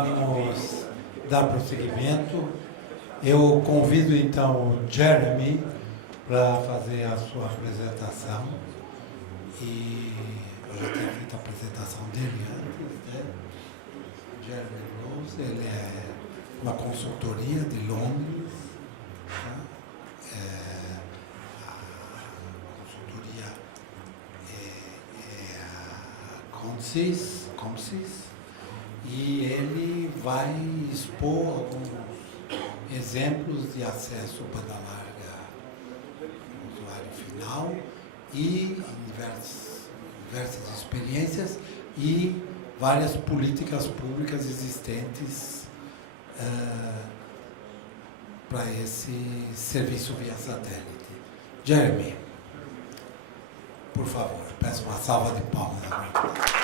vamos dar prosseguimento. Eu convido então o Jeremy para fazer a sua apresentação. E eu já tinha feito a apresentação dele antes, né? Jeremy Rose, ele é uma consultoria de Londres. Tá? A consultoria é a Comsys, e ele vai expor alguns exemplos de acesso banda larga ao usuário final e diversas experiências e várias políticas públicas existentes para esse serviço via satélite. Jeremy, por favor, peço uma salva de palmas agora.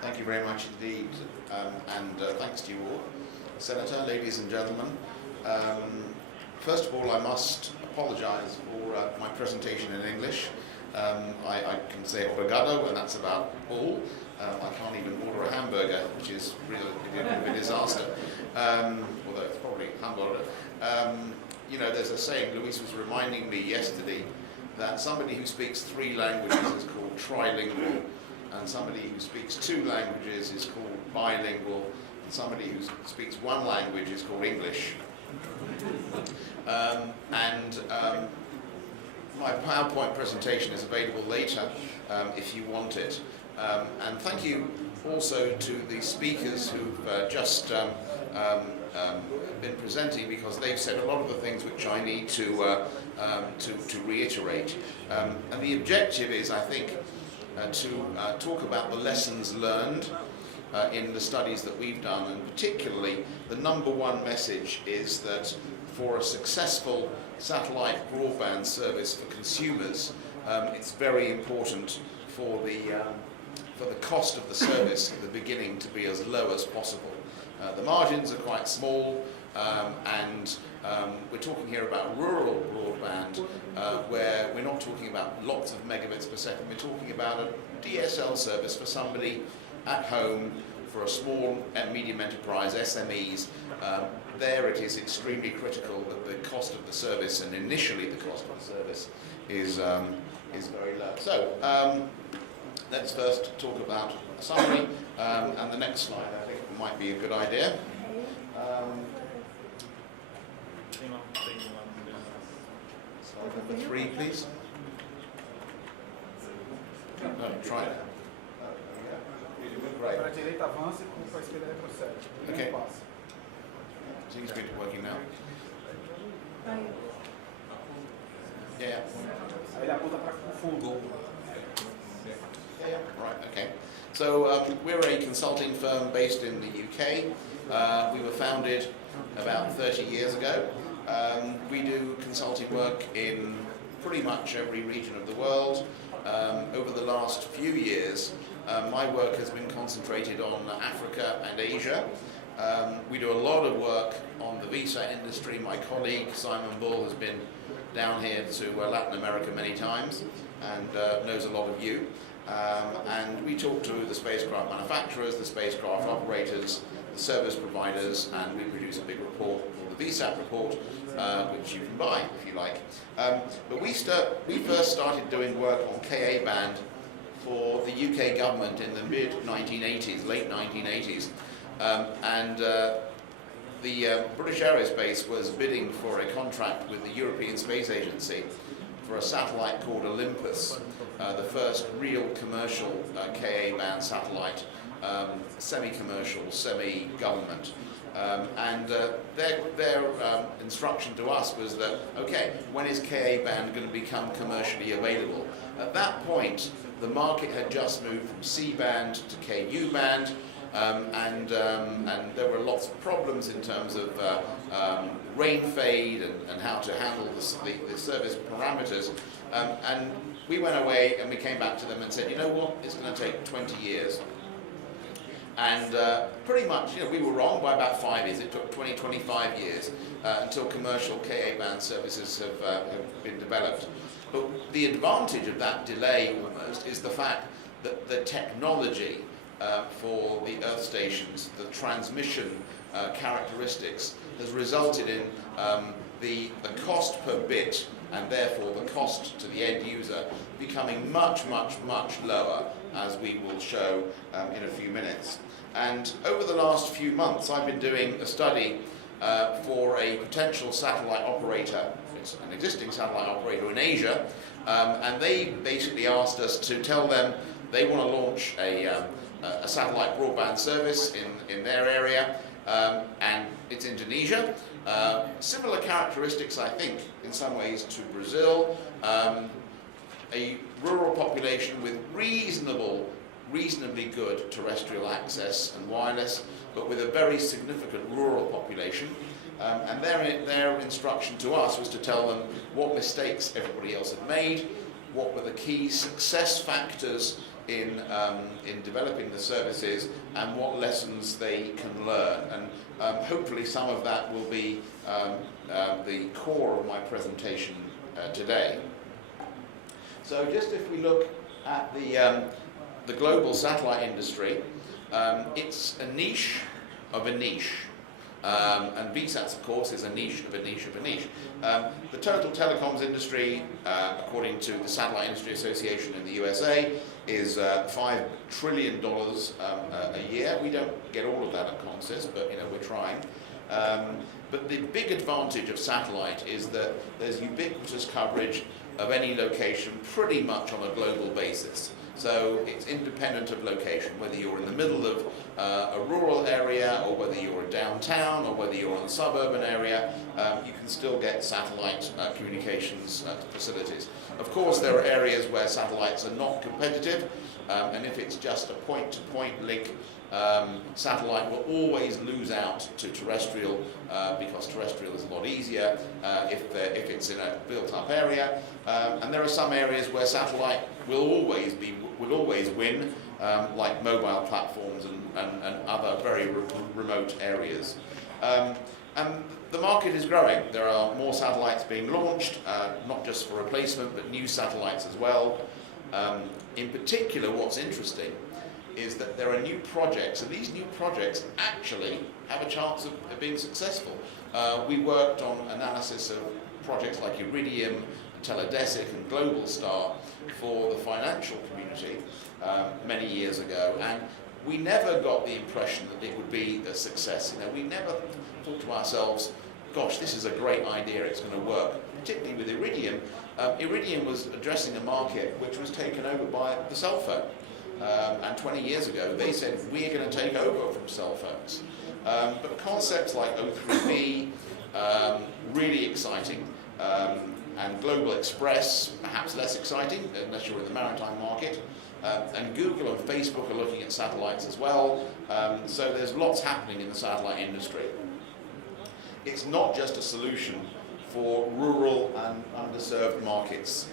Thank you very much indeed, and thanks to you all. Senator, ladies and gentlemen, first of all I must apologise for my presentation in English. I can say obrigado, and that's about all. I can't even order a hamburger, which is really a disaster, although it's probably hamburger. You know, there's a saying, Luis was reminding me yesterday, that somebody who speaks 3 languages is called trilingual, and somebody who speaks 2 languages is called bilingual, and somebody who speaks 1 language is called English. My PowerPoint presentation is available later if you want it. And thank you also to the speakers who've just been presenting, because they've said a lot of the things which I need to reiterate. And the objective is, I think, to talk about the lessons learned in the studies that we've done, and particularly the number 1 message is that for a successful satellite broadband service for consumers, it's very important for the cost of the service at the beginning to be as low as possible. The margins are quite small, and we're talking here about rural broadband, where we're not talking about lots of megabits per second. We're talking about a DSL service for somebody at home, for a small and medium enterprise, SMEs. There it is extremely critical that the cost of the service, and initially the cost of the service, is very low. So let's first talk about a summary, and the next slide I think might be a good idea. Slide number 3, please. No, try it. Right. Okay. Seems to be working now. Yeah. Right, okay. So we're a consulting firm based in the UK. We were founded about 30 years ago. We do consulting work in pretty much every region of the world. Over the last few years, my work has been concentrated on Africa and Asia. We do a lot of work on the visa industry. My colleague Simon Bull has been down here to Latin America many times and knows a lot of you. And we talk to the spacecraft manufacturers, the spacecraft operators, the service providers, and we produce a big report called the VSAT report, which you can buy if you like. But we first started doing work on Ka band for the UK government in the mid-1980s, late 1980s. The British Aerospace was bidding for a contract with the European Space Agency for a satellite called Olympus, the first real commercial Ka band satellite, semi-commercial, semi-government. Their instruction to us was that, okay, when is Ka band going to become commercially available? At that point, the market had just moved from C band to Ku band, and there were lots of problems in terms of rain fade and how to handle the service parameters. And we went away and we came back to them and said, you know what, it's going to take 20 years. And pretty much, we were wrong by about 5 years. It took 25 years until commercial Ka-band services have been developed. But the advantage of that delay almost is the fact that the technology for the Earth stations, the transmission characteristics, has resulted in the cost per bit, and therefore the cost to the end user, becoming much, much, much lower, as we will show in a few minutes. And over the last few months, I've been doing a study for a potential satellite operator. It's an existing satellite operator in Asia, and they basically asked us to tell them they want to launch a satellite broadband service in their area, and it's Indonesia. Similar characteristics, I think, in some ways to Brazil. A rural population with reasonably good terrestrial access and wireless, but with a very significant rural population. And their instruction to us was to tell them what mistakes everybody else had made, what were the key success factors in developing the services, and what lessons they can learn. And hopefully some of that will be the core of my presentation today. So just if we look at the global satellite industry, it's a niche of a niche. And VSATs, of course, is a niche of a niche of a niche. The total telecoms industry, according to the Satellite Industry Association in the USA, is $5 trillion a year. We don't get all of that at Consys, but we're trying. But the big advantage of satellite is that there's ubiquitous coverage of any location pretty much on a global basis. So it's independent of location, whether you're in the middle of a rural area, or whether you're downtown, or whether you're in a suburban area, you can still get satellite communications facilities. Of course, there are areas where satellites are not competitive, and if it's just a point-to-point link, satellite will always lose out to terrestrial, because terrestrial is a lot easier if it's in a built-up area. And there are some areas where satellite will always win, like mobile platforms and other very remote areas. And the market is growing. There are more satellites being launched, not just for replacement, but new satellites as well. In particular, what's interesting is that there are new projects, and these new projects actually have a chance of being successful. We worked on analysis of projects like Iridium, Teledesic and Globalstar for the financial community many years ago, and we never got the impression that it would be a success. We never thought to ourselves, gosh, this is a great idea, it's going to work. Particularly with Iridium. Iridium was addressing a market which was taken over by the cell phone. And 20 years ago, they said, we're going to take over from cell phones. But concepts like O3B, really exciting, and Global Express, perhaps less exciting, unless you're in the maritime market. And Google and Facebook are looking at satellites as well. So there's lots happening in the satellite industry. It's not just a solution for rural and underserved markets,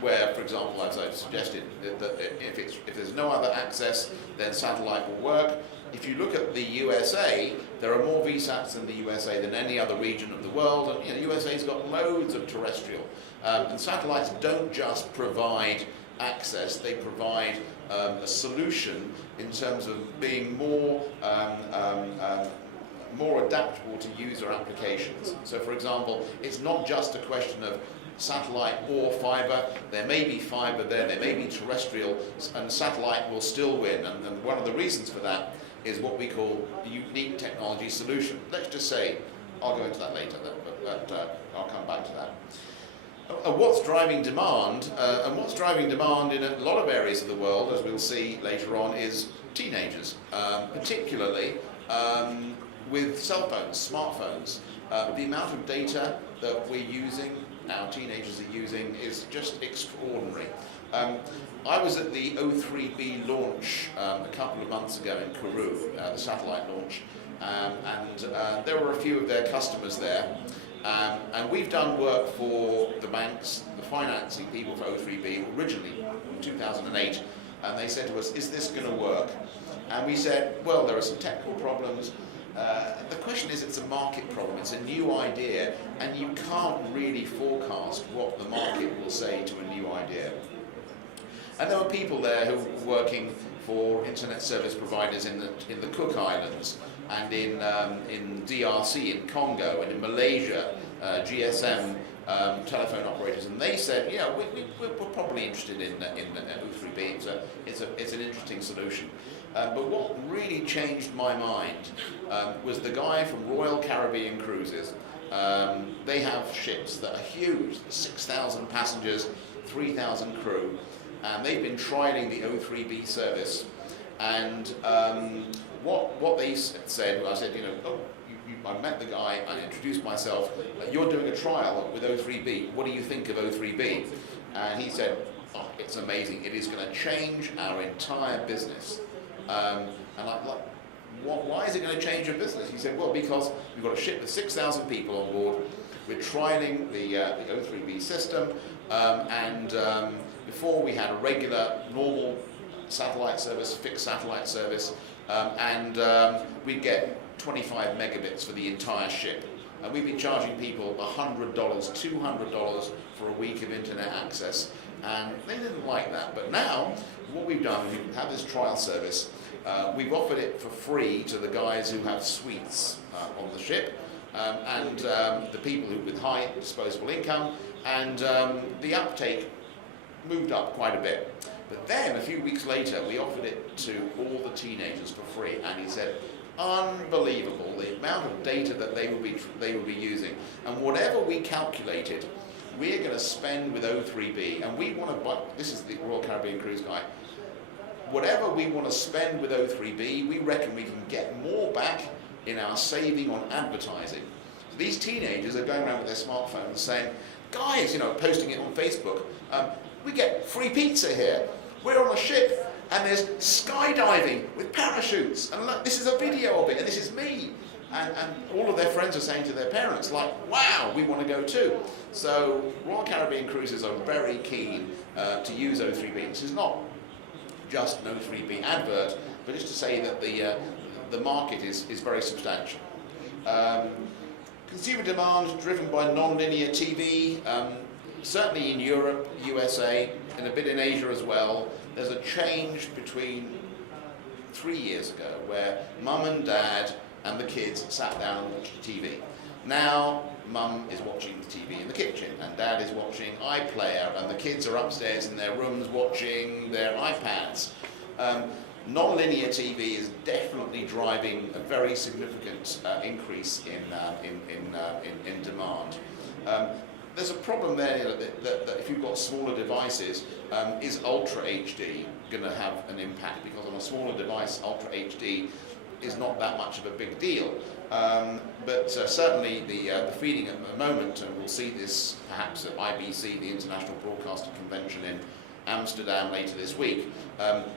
where, for example, as I've suggested, that if there's no other access, then satellite will work. If you look at the USA, there are more VSATs in the USA than any other region of the world, and the USA's got loads of terrestrial. And satellites don't just provide access, they provide a solution in terms of being more adaptable to user applications. So, for example, it's not just a question of satellite or fiber. There may be fiber there may be terrestrial, and satellite will still win. And one of the reasons for that is what we call the unique technology solution. Let's just say, I'll go into that later, but I'll come back to that. What's driving demand, and what's driving demand in a lot of areas of the world, as we'll see later on, is teenagers, particularly with cell phones, smartphones. The amount of data that we're using, our teenagers are using, is just extraordinary. I was at the O3B launch a couple of months ago in Kourou, the satellite launch, and there were a few of their customers there. And we've done work for the banks, the financing people for O3B originally in 2008, and they said to us, is this going to work? And we said, well, there are some technical problems. The question is, it's a market problem, it's a new idea, and you can't really forecast what the market will say to a new idea. And there were people there who were working for internet service providers in the Cook Islands, and in DRC, in Congo, and in Malaysia, GSM telephone operators, and they said, yeah, we're probably interested in O3B. It's an interesting solution. But what really changed my mind was the guy from Royal Caribbean Cruises. They have ships that are huge, 6,000 passengers, 3,000 crew, and they've been trialing the O3B service. And what they said, I said, I met the guy, I introduced myself, you're doing a trial with O3B, what do you think of O3B? And he said, oh, it's amazing, it is going to change our entire business. And I'm like, why is it going to change your business? He said, well, because we've got a ship with 6,000 people on board, we're trialing the O3B system, and before we had a regular, normal satellite service, fixed satellite service, and we'd get 25 megabits for the entire ship. And we'd be charging people $100, $200 for a week of internet access, and they didn't like that. But now, what we've done, we have this trial service, we've offered it for free to the guys who have suites on the ship, and the people with high disposable income, and the uptake moved up quite a bit. But then, a few weeks later, we offered it to all the teenagers for free, and he said, unbelievable, the amount of data that they will be using. And whatever we calculated, we're going to spend with O3B, and we want to buy, this is the Royal Caribbean Cruise guy, whatever we want to spend with O3B, we reckon we can get more back in our saving on advertising. So these teenagers are going around with their smartphones saying, guys, posting it on Facebook, we get free pizza here. We're on a ship and there's skydiving with parachutes, and look, this is a video of it, and this is me. And all of their friends are saying to their parents, like, wow, we want to go too. So Royal Caribbean Cruises are very keen to use O3B. This is not just an O3B advert, but it's to say that the market is very substantial. Consumer demand driven by non-linear TV, certainly in Europe, USA, and a bit in Asia as well. There's a change between 3 years ago where mum and dad and the kids sat down and watched TV. Now, mum is watching the TV in the kitchen and dad is watching iPlayer, and the kids are upstairs in their rooms watching their iPads. Non-linear TV is definitely driving a very significant increase in demand. There's a problem there that if you've got smaller devices, is Ultra HD going to have an impact? Because on a smaller device, Ultra HD is not that much of a big deal. But certainly the feeling at the moment, and we'll see this perhaps at IBC, the International Broadcasting Convention in Amsterdam later this week,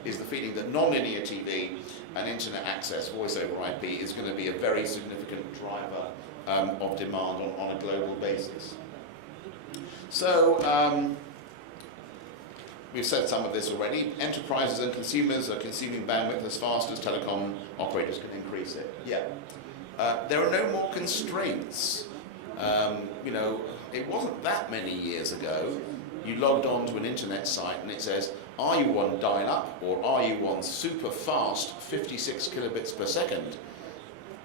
is the feeling that non-linear TV and internet access, voice over IP, is going to be a very significant driver of demand on a global basis. So, we've said some of this already. Enterprises and consumers are consuming bandwidth as fast as telecom operators can increase it. Yeah. There are no more constraints. It wasn't that many years ago. You logged on to an internet site and it says, are you on dial-up or are you on super fast 56 kilobits per second?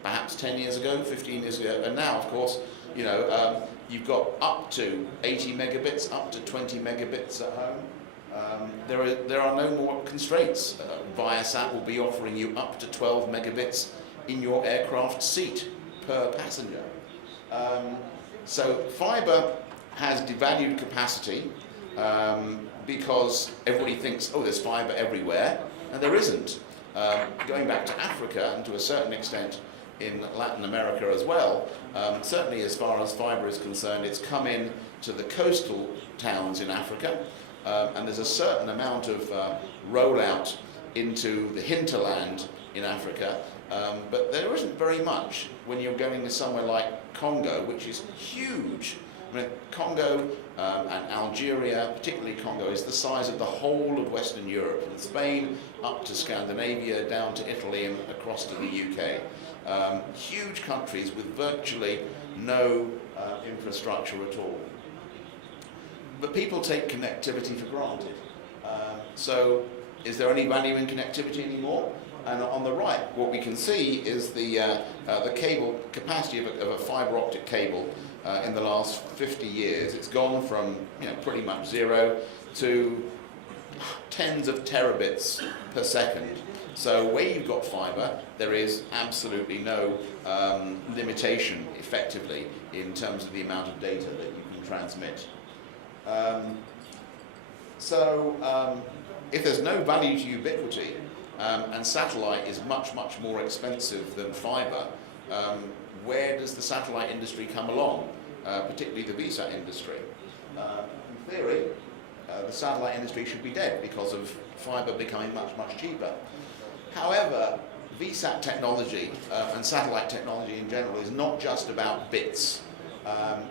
Perhaps 10 years ago, 15 years ago, and now, of course, you've got up to 80 megabits, up to 20 megabits at home. There are no more constraints. Viasat will be offering you up to 12 megabits in your aircraft seat per passenger. So fibre has devalued capacity because everybody thinks, oh, there's fibre everywhere, and there isn't. Going back to Africa, and to a certain extent in Latin America as well, certainly as far as fibre is concerned, it's come in to the coastal towns in Africa, and there's a certain amount of rollout into the hinterland in Africa, but there isn't very much when you're going to somewhere like Congo, which is huge. I mean, Congo and Algeria, particularly Congo, is the size of the whole of Western Europe, from Spain up to Scandinavia, down to Italy and across to the UK. Huge countries with virtually no infrastructure at all. But people take connectivity for granted. So is there any value in connectivity anymore? And on the right, what we can see is the cable capacity of a fiber optic cable in the last 50 years. It's gone from pretty much zero to tens of terabits per second. So where you've got fiber, there is absolutely no limitation, effectively, in terms of the amount of data that you can transmit. If there's no value to ubiquity, and satellite is much, much more expensive than fiber, where does the satellite industry come along, particularly the VSAT industry? In theory, the satellite industry should be dead because of fiber becoming much, much cheaper. However, VSAT technology and satellite technology in general is not just about bits.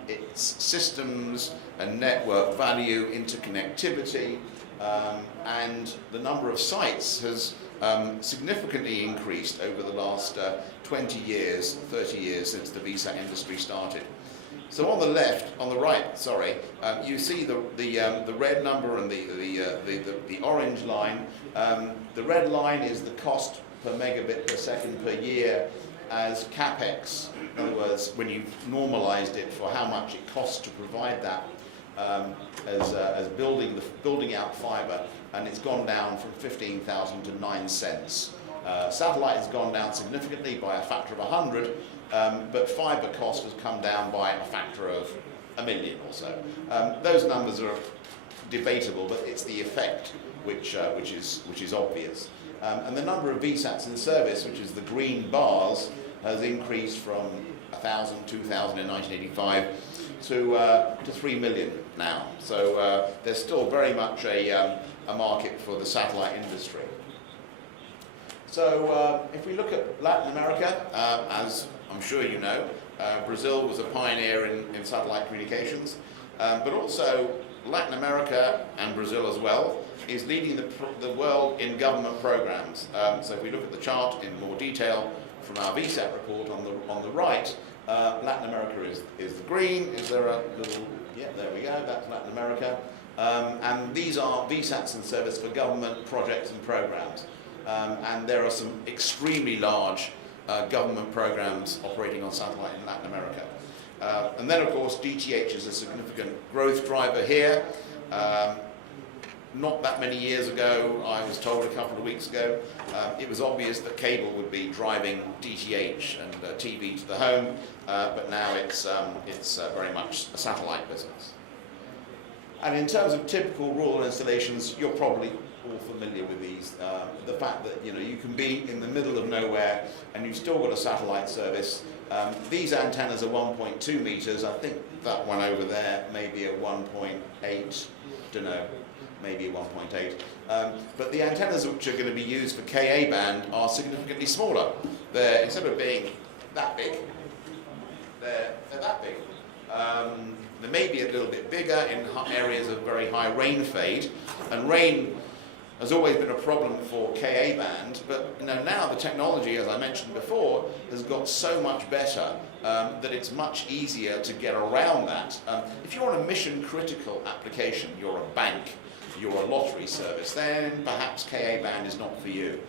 It's systems and network value, interconnectivity, and the number of sites has significantly increased over the last 20 years, 30 years since the VSAT industry started. So on the right, you see the red number and the orange line. The red line is the cost per megabit per second per year as capex. In other words, when you've normalized it for how much it costs to provide that as building out fiber, and it's gone down from 15,000 to 9 cents. Satellite has gone down significantly by a factor of 100, but fiber cost has come down by a factor of 1 million or so. Those numbers are debatable, but it's the effect which is obvious. And the number of VSATs in service, which is the green bars, has increased from 1,000, 2,000 in 1985 to 3 million now. So there's still very much a market for the satellite industry. So if we look at Latin America, as I'm sure you know, Brazil was a pioneer in satellite communications, but also Latin America and Brazil as well is leading the world in government programs. So if we look at the chart in more detail from our VSAT report on the right, Latin America is the green. Is there a little, yeah, there we go, that's Latin America. And these are VSATs in service for government projects and programs. And there are some extremely large government programs operating on satellite in Latin America. And then, of course, DTH is a significant growth driver here. Not that many years ago, I was told a couple of weeks ago, it was obvious that cable would be driving DTH and TV to the home, but now it's very much a satellite business. And in terms of typical rural installations, you're probably all familiar with these. The fact that you can be in the middle of nowhere and you've still got a satellite service. These antennas are 1.2 meters. I think that one over there may be at 1.8. Don't know. Maybe 1.8. But the antennas which are going to be used for Ka band are significantly smaller. They're, instead of being that big, they're that big. They may be a little bit bigger in areas of very high rain fade, and rain has always been a problem for Ka band, but now the technology, as I mentioned before, has got so much better that it's much easier to get around that. If you're on a mission-critical application, you're a bank, you're a lottery service, then perhaps Ka band is not for you.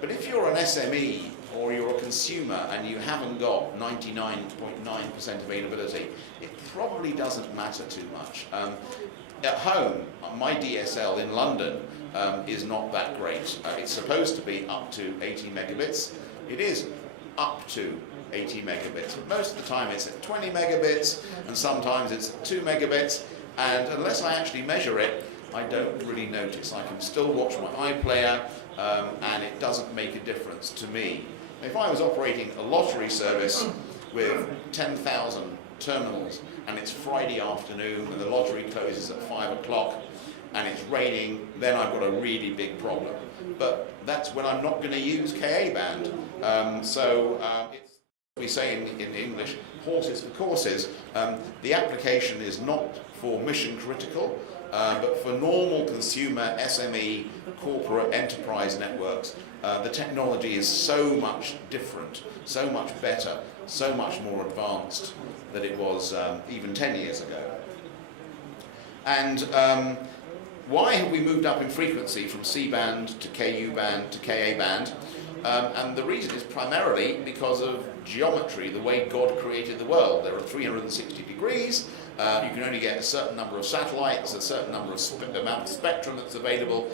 But if you're an SME or you're a consumer and you haven't got 99.9% availability, it probably doesn't matter too much. At home, my DSL in London is not that great. It's supposed to be up to 80 megabits. It is up to 80 megabits. Most of the time it's at 20 megabits, and sometimes it's at 2 megabits, and unless I actually measure it, I don't really notice. I can still watch my iPlayer, and it doesn't make a difference to me. If I was operating a lottery service with 10,000 terminals, and it's Friday afternoon, and the lottery closes at 5 o'clock, and it's raining, then I've got a really big problem. But that's when I'm not going to use Ka band. we say in English, horses for courses. The application is not for mission critical, but for normal consumer, SME, corporate enterprise networks. The technology is so much different, so much better, so much more advanced than it was even 10 years ago. And why have we moved up in frequency from C-band to KU band to KA band? And the reason is primarily because of geometry, the way God created the world. There are 360 degrees. You can only get a certain number of satellites, a certain number of amount of spectrum that's available,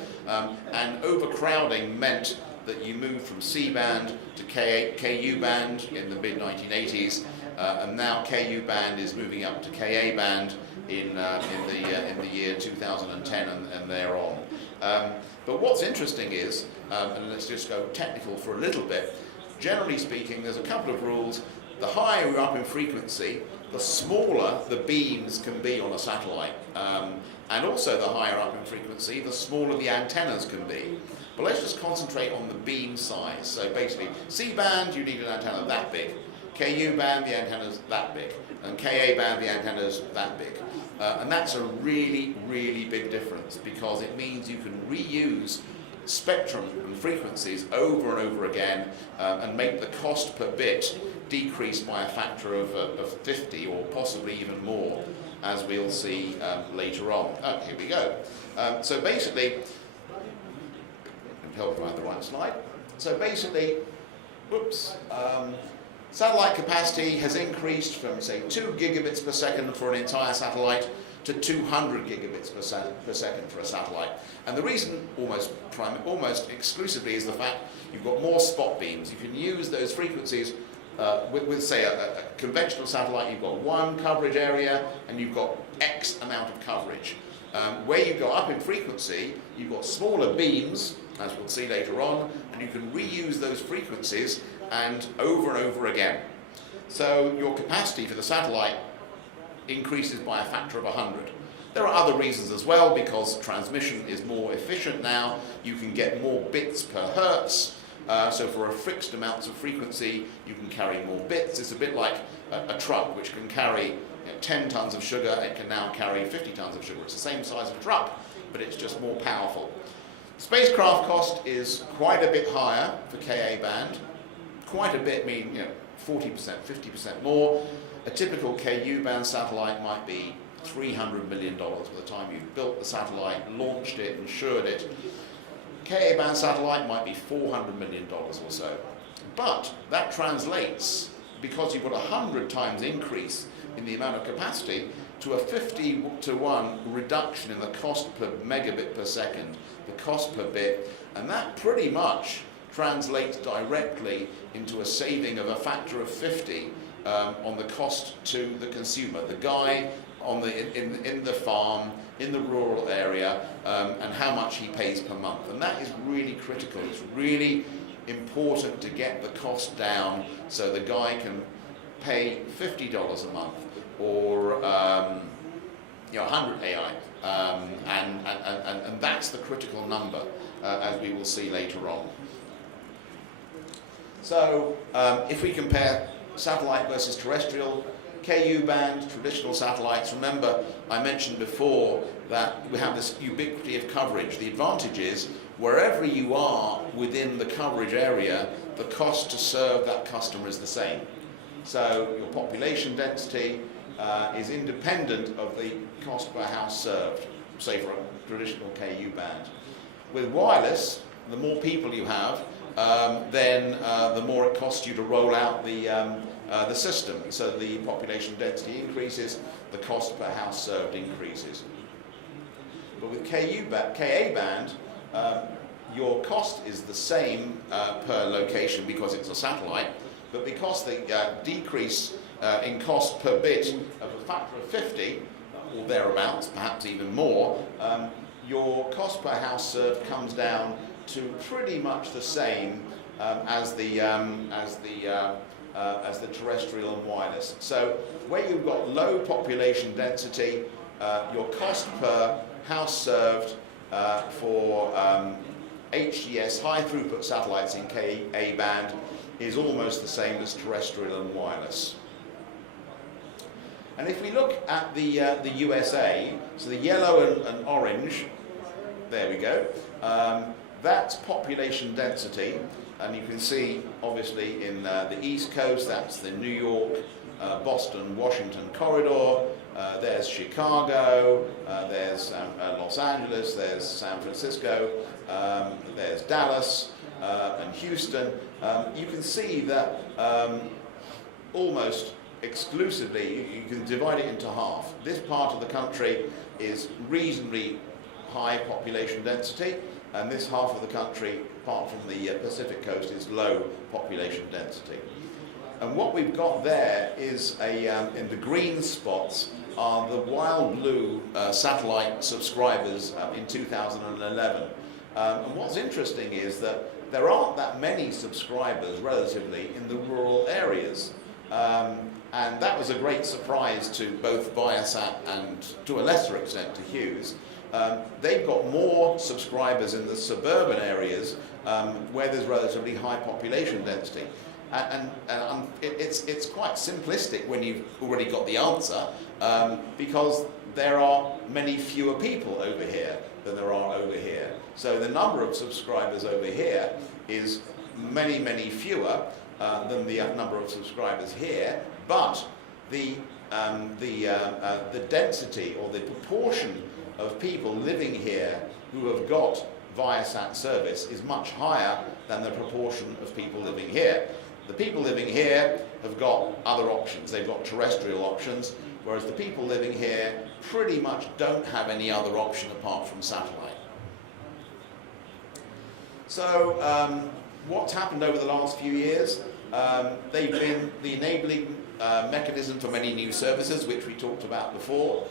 and overcrowding meant that you moved from C-band to KU band in the mid-1980s, and now KU band is moving up to KA band in the year 2010 and thereon. But what's interesting is, and let's just go technical for a little bit, generally speaking, there's a couple of rules. The higher you're up in frequency, the smaller the beams can be on a satellite. And also the higher up in frequency, the smaller the antennas can be. But let's just concentrate on the beam size. So basically, C-band, you need an antenna that big. KU band, the antenna's that big. And KA band, the antenna's that big. And that's a really, really big difference, because it means you can reuse spectrum and frequencies over and over again, and make the cost per bit decrease by a factor of 50 or possibly even more, as we'll see later on. Oh, here we go. So basically, help find the right slide. So basically, satellite capacity has increased from, say, 2 gigabits per second for an entire satellite to 200 gigabits per second for a satellite. And the reason almost exclusively is the fact you've got more spot beams. You can use those frequencies with say, a conventional satellite. You've got one coverage area and you've got X amount of coverage. Where you go up in frequency, you've got smaller beams, as we'll see later on, and you can reuse those frequencies and over again. So your capacity for the satellite increases by a factor of 100. There are other reasons as well, because transmission is more efficient now. You can get more bits per hertz. So for a fixed amounts of frequency, you can carry more bits. It's a bit like a truck, which can carry 10 tons of sugar. It can now carry 50 tons of sugar. It's the same size of a truck, but it's just more powerful. Spacecraft cost is quite a bit higher for KA band. Quite a bit, meaning 40%, 50% more. A typical KU band satellite might be $300 million by the time you've built the satellite, launched it, insured it. KA band satellite might be $400 million or so. But that translates, because you've got 100 times increase in the amount of capacity, to a 50-to-1 reduction in the cost per megabit per second, the cost per bit, and that pretty much translates directly into a saving of a factor of 50 on the cost to the consumer, the guy on in the farm, in the rural area, and how much he pays per month. And that is really critical. It's really important to get the cost down so the guy can pay $50 a month or 100 AI, and that's the critical number, as we will see later on. So if we compare satellite versus terrestrial, KU band, traditional satellites, remember I mentioned before that we have this ubiquity of coverage. The advantage is wherever you are within the coverage area, the cost to serve that customer is the same. So your population density is independent of the cost per house served, say for a traditional KU band. With wireless, the more people you have, then the more it costs you to roll out the system. So the population density increases, the cost per house served increases. But with KA band, your cost is the same per location because it's a satellite, but because the decrease in cost per bit of a factor of 50, or thereabouts, perhaps even more, your cost per house served comes down to pretty much the same as the terrestrial and wireless. So where you've got low population density, your cost per house served for HGS, high throughput satellites in KA band, is almost the same as terrestrial and wireless. And if we look at the USA, so the yellow and orange, there we go, that's population density, and you can see obviously in the East Coast, that's the New York, Boston, Washington corridor, there's Chicago, there's Los Angeles, there's San Francisco, there's Dallas and Houston. You can see that almost exclusively, you can divide it into half. This part of the country is reasonably high population density, and this half of the country, apart from the Pacific coast, is low population density. And what we've got there is in the green spots are the wild blue satellite subscribers in 2011. And what's interesting is that there aren't that many subscribers relatively in the rural areas. And that was a great surprise to both Viasat and, to a lesser extent, to Hughes. They've got more subscribers in the suburban areas where there's relatively high population density. And it's quite simplistic when you've already got the answer, because there are many fewer people over here than there are over here. So the number of subscribers over here is many, many fewer than the number of subscribers here, but the density or the proportion of people living here who have got Viasat service is much higher than the proportion of people living here. The people living here have got other options. They've got terrestrial options, whereas the people living here pretty much don't have any other option apart from satellite. So what's happened over the last few years? They've been the enabling mechanism for many new services, which we talked about before.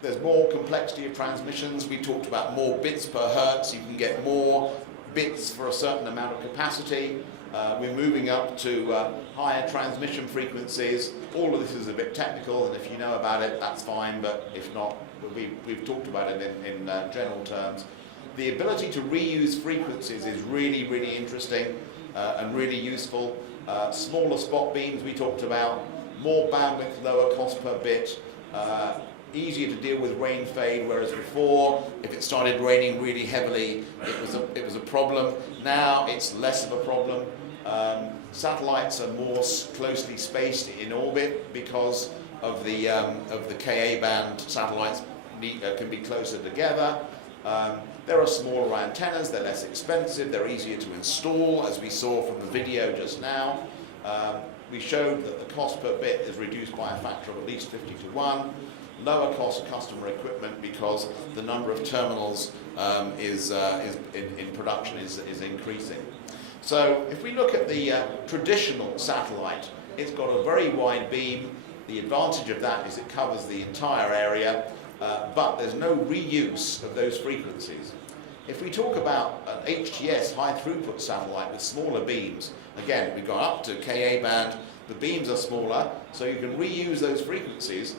There's more complexity of transmissions. We talked about more bits per hertz. You can get more bits for a certain amount of capacity. We're moving up to higher transmission frequencies. All of this is a bit technical, and if you know about it, that's fine, but if not, we've talked about it in general terms. The ability to reuse frequencies is really, really interesting and really useful. Smaller spot beams we talked about, more bandwidth, lower cost per bit, easier to deal with rain fade, whereas before, if it started raining really heavily, it was a problem. Now it's less of a problem. Satellites are more closely spaced in orbit because of the Ka band. Satellites can be closer together. There are smaller antennas, they're less expensive, they're easier to install, as we saw from the video just now. We showed that the cost per bit is reduced by a factor of at least 50 to 1. Lower cost customer equipment because the number of terminals in production is increasing. So if we look at the traditional satellite, it's got a very wide beam. The advantage of that is it covers the entire area, but there's no reuse of those frequencies. If we talk about an HTS, high throughput satellite with smaller beams, again, we go up to Ka band, the beams are smaller, so you can reuse those frequencies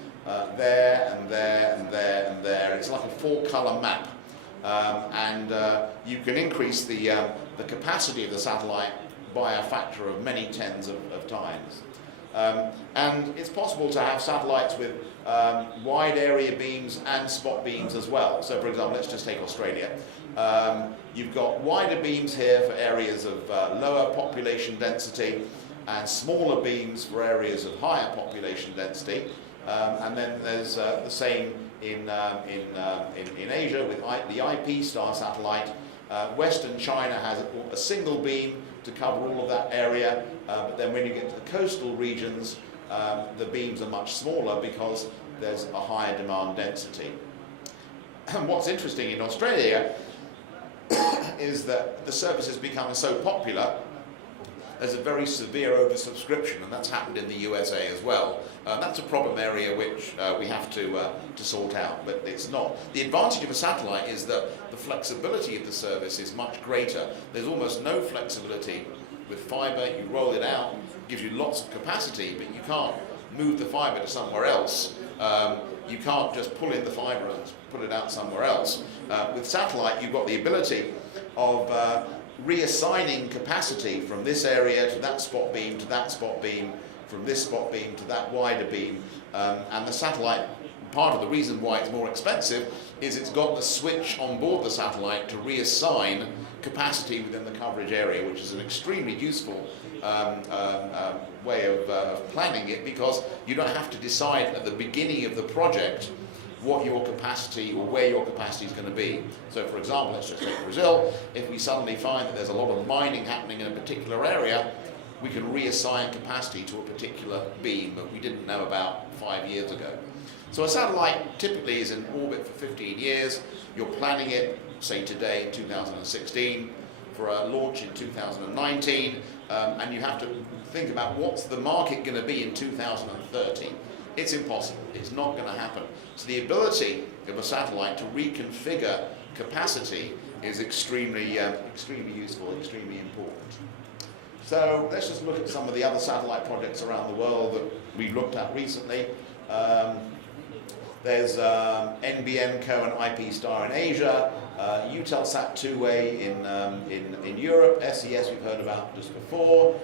there and there and there and there. It's like a 4-color map, and you can increase the capacity of the satellite by a factor of many tens of times. And it's possible to have satellites with wide area beams and spot beams as well. So for example, let's just take Australia. You've got wider beams here for areas of lower population density and smaller beams for areas of higher population density. And then there's the same in Asia with the IP Star satellite. Western China has a single beam to cover all of that area, but then when you get to the coastal regions, the beams are much smaller because there's a higher demand density. And what's interesting in Australia is that the service has become so popular, there's a very severe oversubscription, and that's happened in the USA as well. That's a problem area which we have to sort out, but it's not. The advantage of a satellite is that the flexibility of the service is much greater. There's almost no flexibility with fibre. You roll it out, it gives you lots of capacity, but you can't move the fibre to somewhere else. You can't just pull in the fibre and put it out somewhere else. With satellite, you've got the ability of reassigning capacity from this area to that spot beam to that spot beam, from this spot beam to that wider beam, and the satellite, part of the reason why it's more expensive is it's got the switch on board the satellite to reassign capacity within the coverage area, which is an extremely useful way of planning it, because you don't have to decide at the beginning of the project what your capacity or where your capacity is going to be. So for example, let's just take Brazil. If we suddenly find that there's a lot of mining happening in a particular area, we can reassign capacity to a particular beam that we didn't know about 5 years ago. So a satellite typically is in orbit for 15 years. You're planning it, say today in 2016, for a launch in 2019, and you have to think about what's the market going to be in 2030. It's impossible. It's not going to happen. So the ability of a satellite to reconfigure capacity is extremely useful, extremely important. So let's just look at some of the other satellite projects around the world that we've looked at recently. There's NBMCO and IP Star in Asia, Eutelsat 2A in Europe, SES we've heard about just before,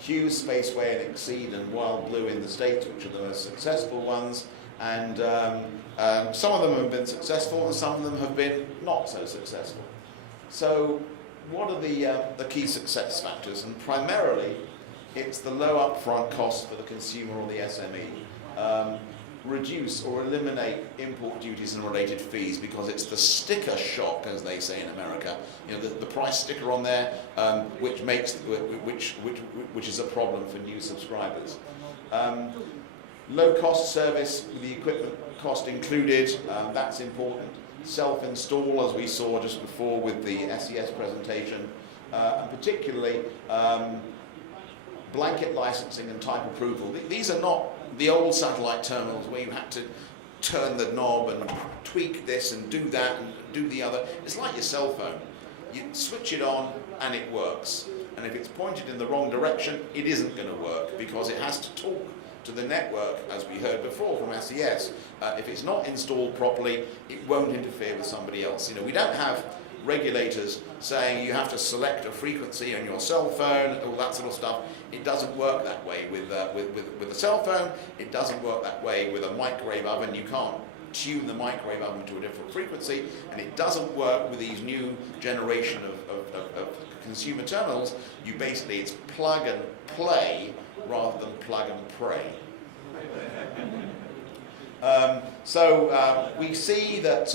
Hughes Spaceway and Exceed and Wild Blue in the States, which are the most successful ones, and some of them have been successful and some of them have been not so successful. So what are the key success factors? And primarily it's the low upfront cost for the consumer or the SME. Reduce or eliminate import duties and related fees, because it's the sticker shock, as they say in America. You know, the price sticker on there, which is a problem for new subscribers. Low cost service with the equipment cost included, that's important. Self-install, as we saw just before with the SES presentation, and particularly blanket licensing and type approval. These are not the old satellite terminals where you had to turn the knob and tweak this and do that and do the other. It's like your cell phone. You switch it on and it works. And if it's pointed in the wrong direction, it isn't going to work, because it has to talk to the network, as we heard before from SES. If it's not installed properly, it won't interfere with somebody else. You know, we don't have regulators saying you have to select a frequency on your cell phone, all that sort of stuff. It doesn't work that way with a cell phone. It doesn't work that way with a microwave oven. You can't tune the microwave oven to a different frequency, and it doesn't work with these new generation of consumer terminals. You basically, it's plug and play rather than plug and pray. We see that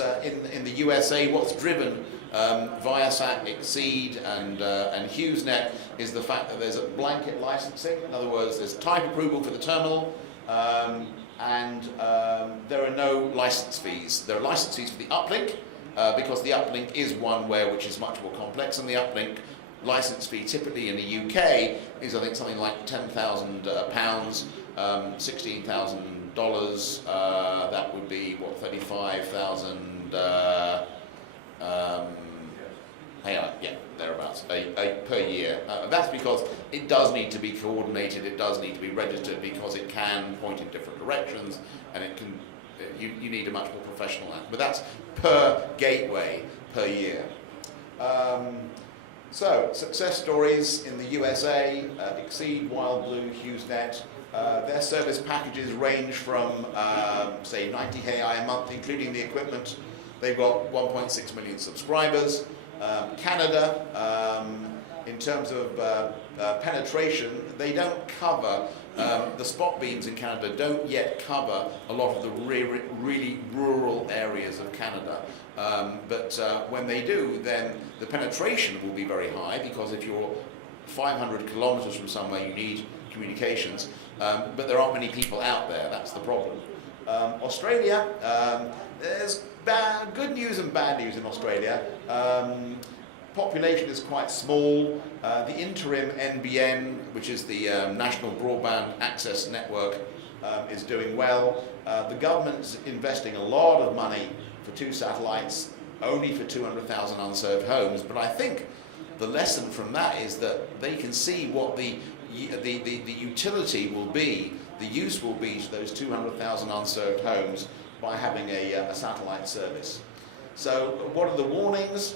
in the USA, what's driven Viasat, Exceed, and HughesNet is the fact that there's a blanket licensing. In other words, there's type approval for the terminal, and there are no license fees. There are license fees for the uplink, because the uplink is OneWare, which is much more complex, and the uplink license fee typically in the UK is, I think, something like £10,000, $16,000. That would be what, 35,000. Thereabouts, per year. That's because it does need to be coordinated, it does need to be registered, because it can point in different directions, and it can. You need a much more professional app. But that's per gateway per year. So success stories in the USA: Exceed, Wild Blue, HughesNet. Their service packages range from say 90 AI a month, including the equipment. They've got 1.6 million subscribers. Canada, in terms of penetration, they don't cover, the spot beams in Canada don't yet cover a lot of the really rural areas of Canada. But when they do, then the penetration will be very high, because if you're 500 kilometers from somewhere, you need communications. But there aren't many people out there, that's the problem. Australia, there's good news and bad news in Australia. Population is quite small. The interim NBN, which is the National Broadband Access Network, is doing well. The government's investing a lot of money for 2 satellites, only for 200,000 unserved homes. But I think the lesson from that is that they can see what the utility will be, the use will be to those 200,000 unserved homes by having a satellite service. So what are the warnings?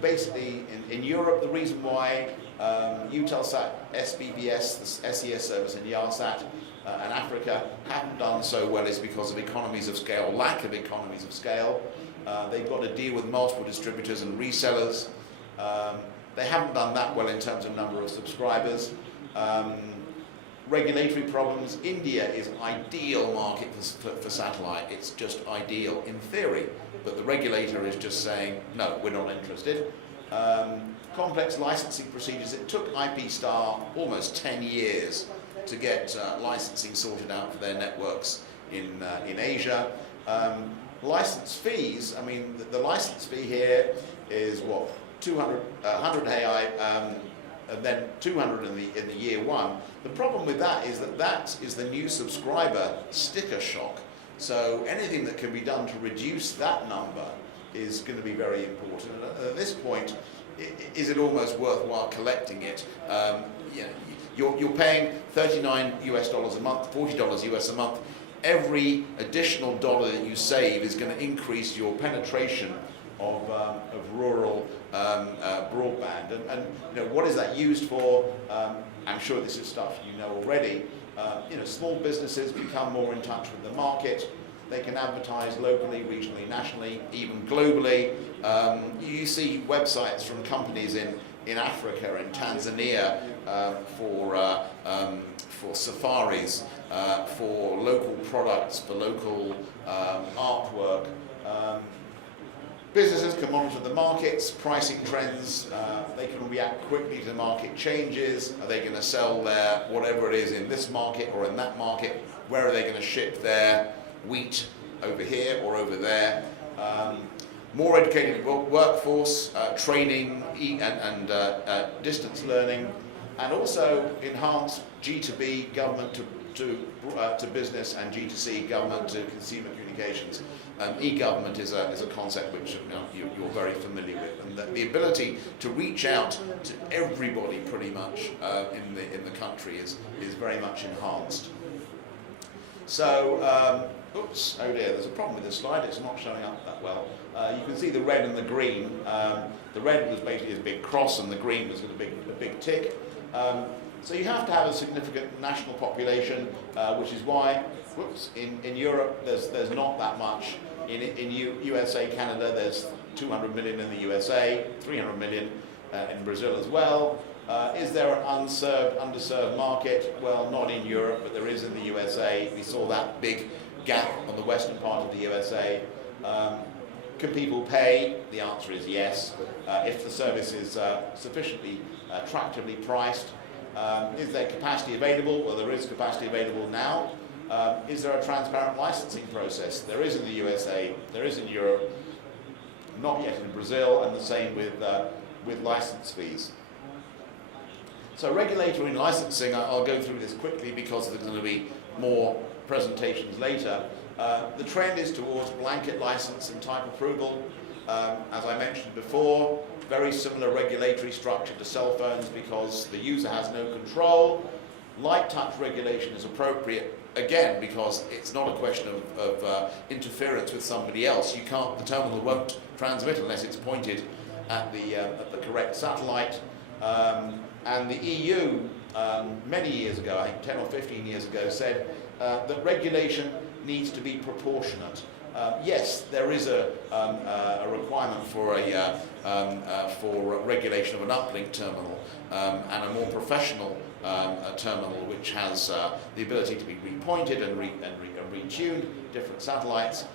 Basically, in Europe, the reason why Eutelsat, SBBS, the SES service, and Yahsat and Africa haven't done so well is because of economies of scale, lack of economies of scale. They've got to deal with multiple distributors and resellers. They haven't done that well in terms of number of subscribers. Regulatory problems. India is an ideal market for satellite. It's just ideal in theory, but the regulator is just saying, no, we're not interested. Complex licensing procedures. It took IP-Star almost 10 years to get licensing sorted out for their networks in Asia. License fees, I mean, the license fee here is what, 100 AI, and then 200 in the year one. The problem with that is the new subscriber sticker shock. So anything that can be done to reduce that number is going to be very important. And at this point, is it almost worthwhile collecting it? You're paying $39 US a month, $40 US a month. Every additional dollar that you save is going to increase your penetration of rural broadband. And what is that used for? I'm sure this is stuff you know already. Small businesses become more in touch with the market. They can advertise locally, regionally, nationally, even globally. You see websites from companies in Africa, in Tanzania, for safaris, for local products, for local artwork. Businesses can monitor the markets, pricing trends. They can react quickly to market changes. Are they going to sell their whatever it is in this market or in that market? Where are they going to ship their wheat, over here or over there? More educated workforce, training and distance learning, and also enhanced G2B, government to business, and G2C, government to consumer communications. E-government is a concept which you're very familiar with, and the ability to reach out to everybody pretty much in the country is very much enhanced. So, oops, oh dear, there's a problem with this slide. It's not showing up that well. You can see the red and the green. The red was basically a big cross, and the green was a big tick. So you have to have a significant national population, which is why, whoops, in Europe there's not that much. In USA, Canada, there's 200 million in the USA, 300 million in Brazil as well. Is there an underserved market? Well, not in Europe, but there is in the USA. We saw that big gap on the western part of the USA. Can people pay? The answer is yes. If the service is sufficiently attractively priced. Is there capacity available? Well, there is capacity available now. Is there a transparent licensing process? There is in the USA, there is in Europe, not yet in Brazil, and the same with license fees. So regulatory and licensing, I'll go through this quickly because there's going to be more presentations later. The trend is towards blanket license and type approval. As I mentioned before, very similar regulatory structure to cell phones because the user has no control. Light touch regulation is appropriate, again, because it's not a question of interference with somebody else. The terminal won't transmit unless it's pointed at the correct satellite. And the EU, many years ago, I think 10 or 15 years ago, said that regulation needs to be proportionate. Yes, there is a requirement for regulation of an uplink terminal and a more professional terminal which has the ability to be repointed and retuned, different satellites.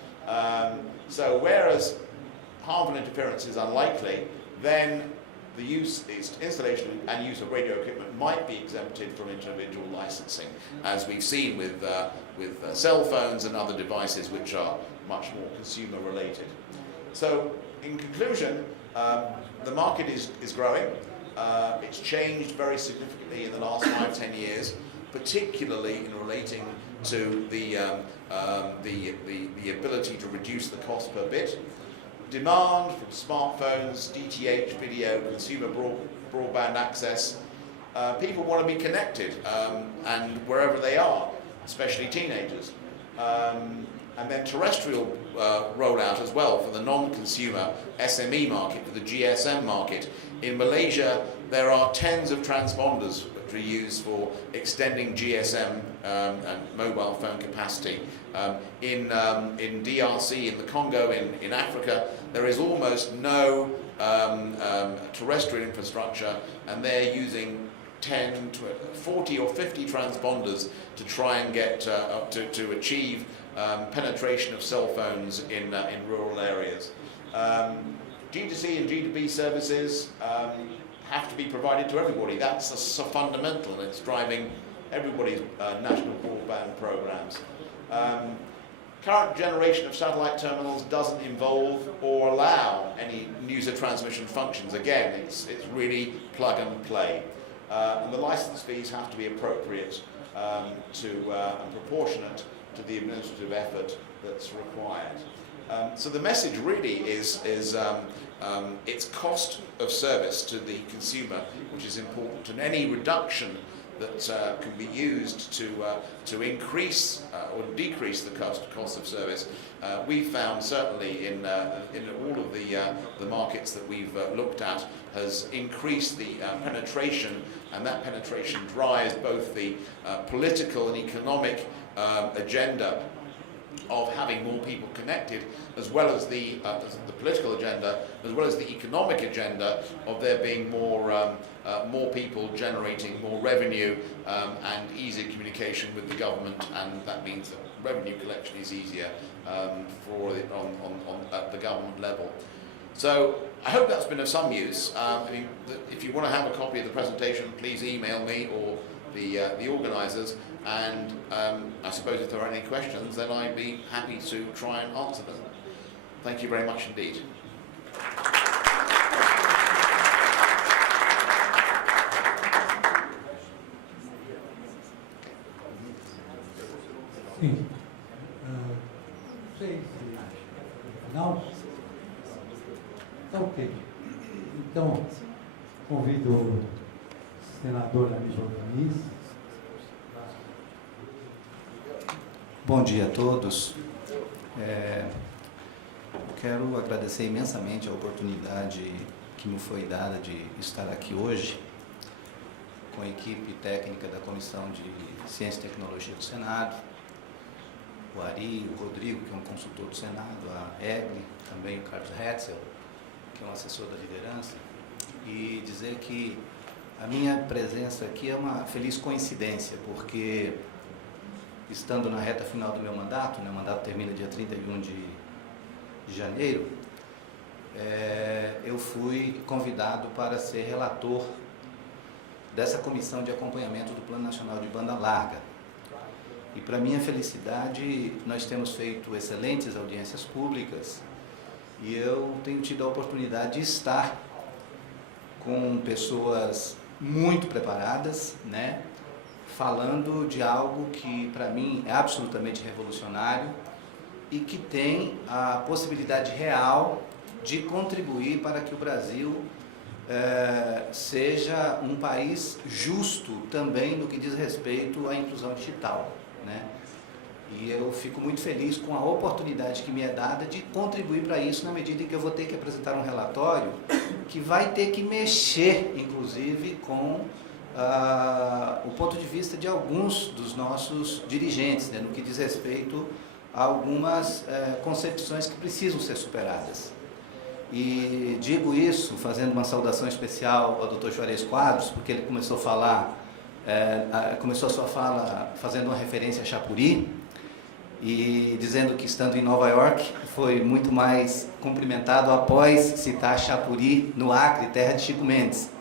So whereas harmful interference is unlikely, then the installation and use of radio equipment might be exempted from individual licensing, as we've seen with cell phones and other devices which are much more consumer related. So in conclusion, the market is growing. It's changed very significantly in the last 5-10 years, particularly in relating to the ability to reduce the cost per bit. Demand from smartphones, DTH, video, consumer broadband access. People want to be connected and wherever they are, especially teenagers. and then terrestrial rollout as well for the non-consumer SME market, for the GSM market. In Malaysia, there are tens of transponders which are used for extending GSM and mobile phone capacity. In DRC, in the Congo, in Africa, there is almost no terrestrial infrastructure, and they're using 10, 40 or 50 transponders to try and get to achieve penetration of cell phones in rural areas. G2C and G2B services have to be provided to everybody. That's a fundamental, and it's driving everybody's national broadband programs. Current generation of satellite terminals doesn't involve or allow any user transmission functions. Again, it's really plug and play. And the license fees have to be appropriate and proportionate to the administrative effort that's required. So the message really is its cost of service to the consumer, which is important, and any reduction that can be used to increase or decrease the cost of service. We found certainly in all of the markets that we've looked at has increased the penetration, and that penetration drives both the political and economic agenda of having more people connected, as well as the political agenda, as well as the economic agenda of there being more people generating more revenue and easier communication with the government, and that means that revenue collection is easier at the government level. So I hope that's been of some use. If you want to have a copy of the presentation, please email me or the organisers, and I suppose if there are any questions, then I'd be happy to try and answer them. Thank you very much indeed. Sim. Sei se não. Tá ok. Então, convido o senador Aníbal Diniz. Bom dia a todos. Quero agradecer imensamente a oportunidade que me foi dada de estar aqui hoje com a equipe técnica da Comissão de Ciência e Tecnologia do Senado, o Ari, o Rodrigo, que é um consultor do Senado, a Egli, também o Carlos Hetzel, que é um assessor da liderança, e dizer que a minha presença aqui é uma feliz coincidência, porque estando na reta final do meu mandato, o mandato termina dia 31 de janeiro, eu fui convidado para ser relator dessa comissão de acompanhamento do Plano Nacional de Banda Larga. E para minha felicidade, nós temos feito excelentes audiências públicas e eu tenho tido a oportunidade de estar com pessoas muito preparadas, né, falando de algo que para mim é absolutamente revolucionário e que tem a possibilidade real de contribuir para que o Brasil seja um país justo também no que diz respeito à inclusão digital, né? E eu fico muito feliz com a oportunidade que me é dada de contribuir para isso, na medida em que eu vou ter que apresentar um relatório que vai ter que mexer, inclusive, com o ponto de vista de alguns dos nossos dirigentes, né, no que diz respeito a algumas concepções que precisam ser superadas. E digo isso fazendo uma saudação especial ao Dr. Juarez Quadros, porque ele começou a sua fala fazendo uma referência a Chapuri e dizendo que, estando em Nova York, foi muito mais cumprimentado após citar Chapuri no Acre, terra de Chico Mendes.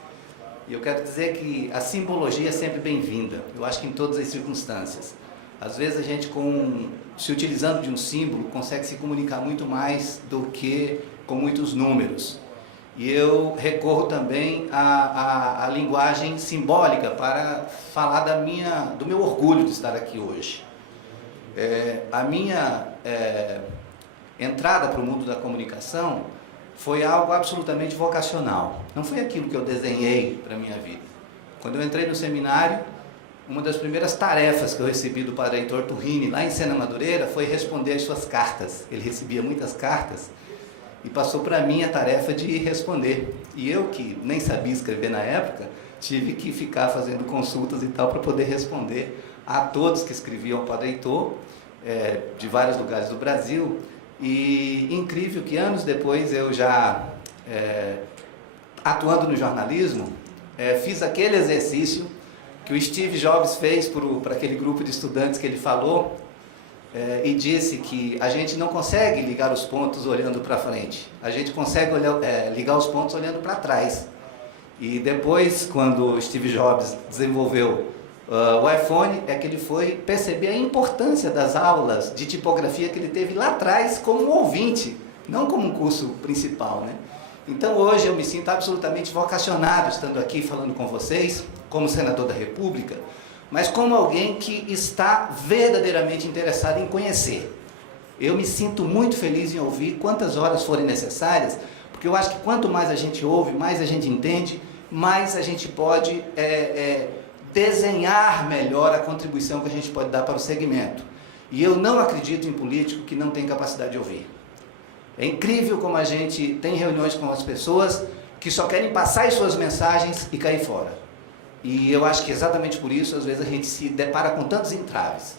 E eu quero dizer que a simbologia é sempre bem-vinda, eu acho que em todas as circunstâncias. Às vezes a gente, se utilizando de um símbolo, consegue se comunicar muito mais do que com muitos números. E eu recorro também à linguagem simbólica para falar do meu orgulho de estar aqui hoje. A minha entrada para o mundo da comunicação foi algo absolutamente vocacional. Não foi aquilo que eu desenhei para a minha vida. Quando eu entrei no seminário, uma das primeiras tarefas que eu recebi do padre Heitor Turrini, lá em Sena Madureira, foi responder as suas cartas. Ele recebia muitas cartas e passou para mim a tarefa de responder. E eu, que nem sabia escrever na época, tive que ficar fazendo consultas e tal para poder responder a todos que escreviam ao padre Heitor, de vários lugares do Brasil. E incrível que anos depois eu já, atuando no jornalismo, fiz aquele exercício que o Steve Jobs fez para aquele grupo de estudantes que ele falou, e disse que a gente não consegue ligar os pontos olhando para frente, a gente consegue ligar os pontos olhando para trás. E depois, quando o Steve Jobs desenvolveu o iPhone, é que ele foi perceber a importância das aulas de tipografia que ele teve lá atrás como ouvinte, não como um curso principal, né? Então hoje eu me sinto absolutamente vocacionado estando aqui falando com vocês, como senador da República, mas como alguém que está verdadeiramente interessado em conhecer. Eu me sinto muito feliz em ouvir quantas horas forem necessárias, porque eu acho que quanto mais a gente ouve, mais a gente entende, mais a gente pode desenhar melhor a contribuição que a gente pode dar para o segmento. E eu não acredito em político que não tem capacidade de ouvir. É incrível como a gente tem reuniões com as pessoas que só querem passar as suas mensagens e cair fora. E eu acho que exatamente por isso, às vezes, a gente se depara com tantos entraves.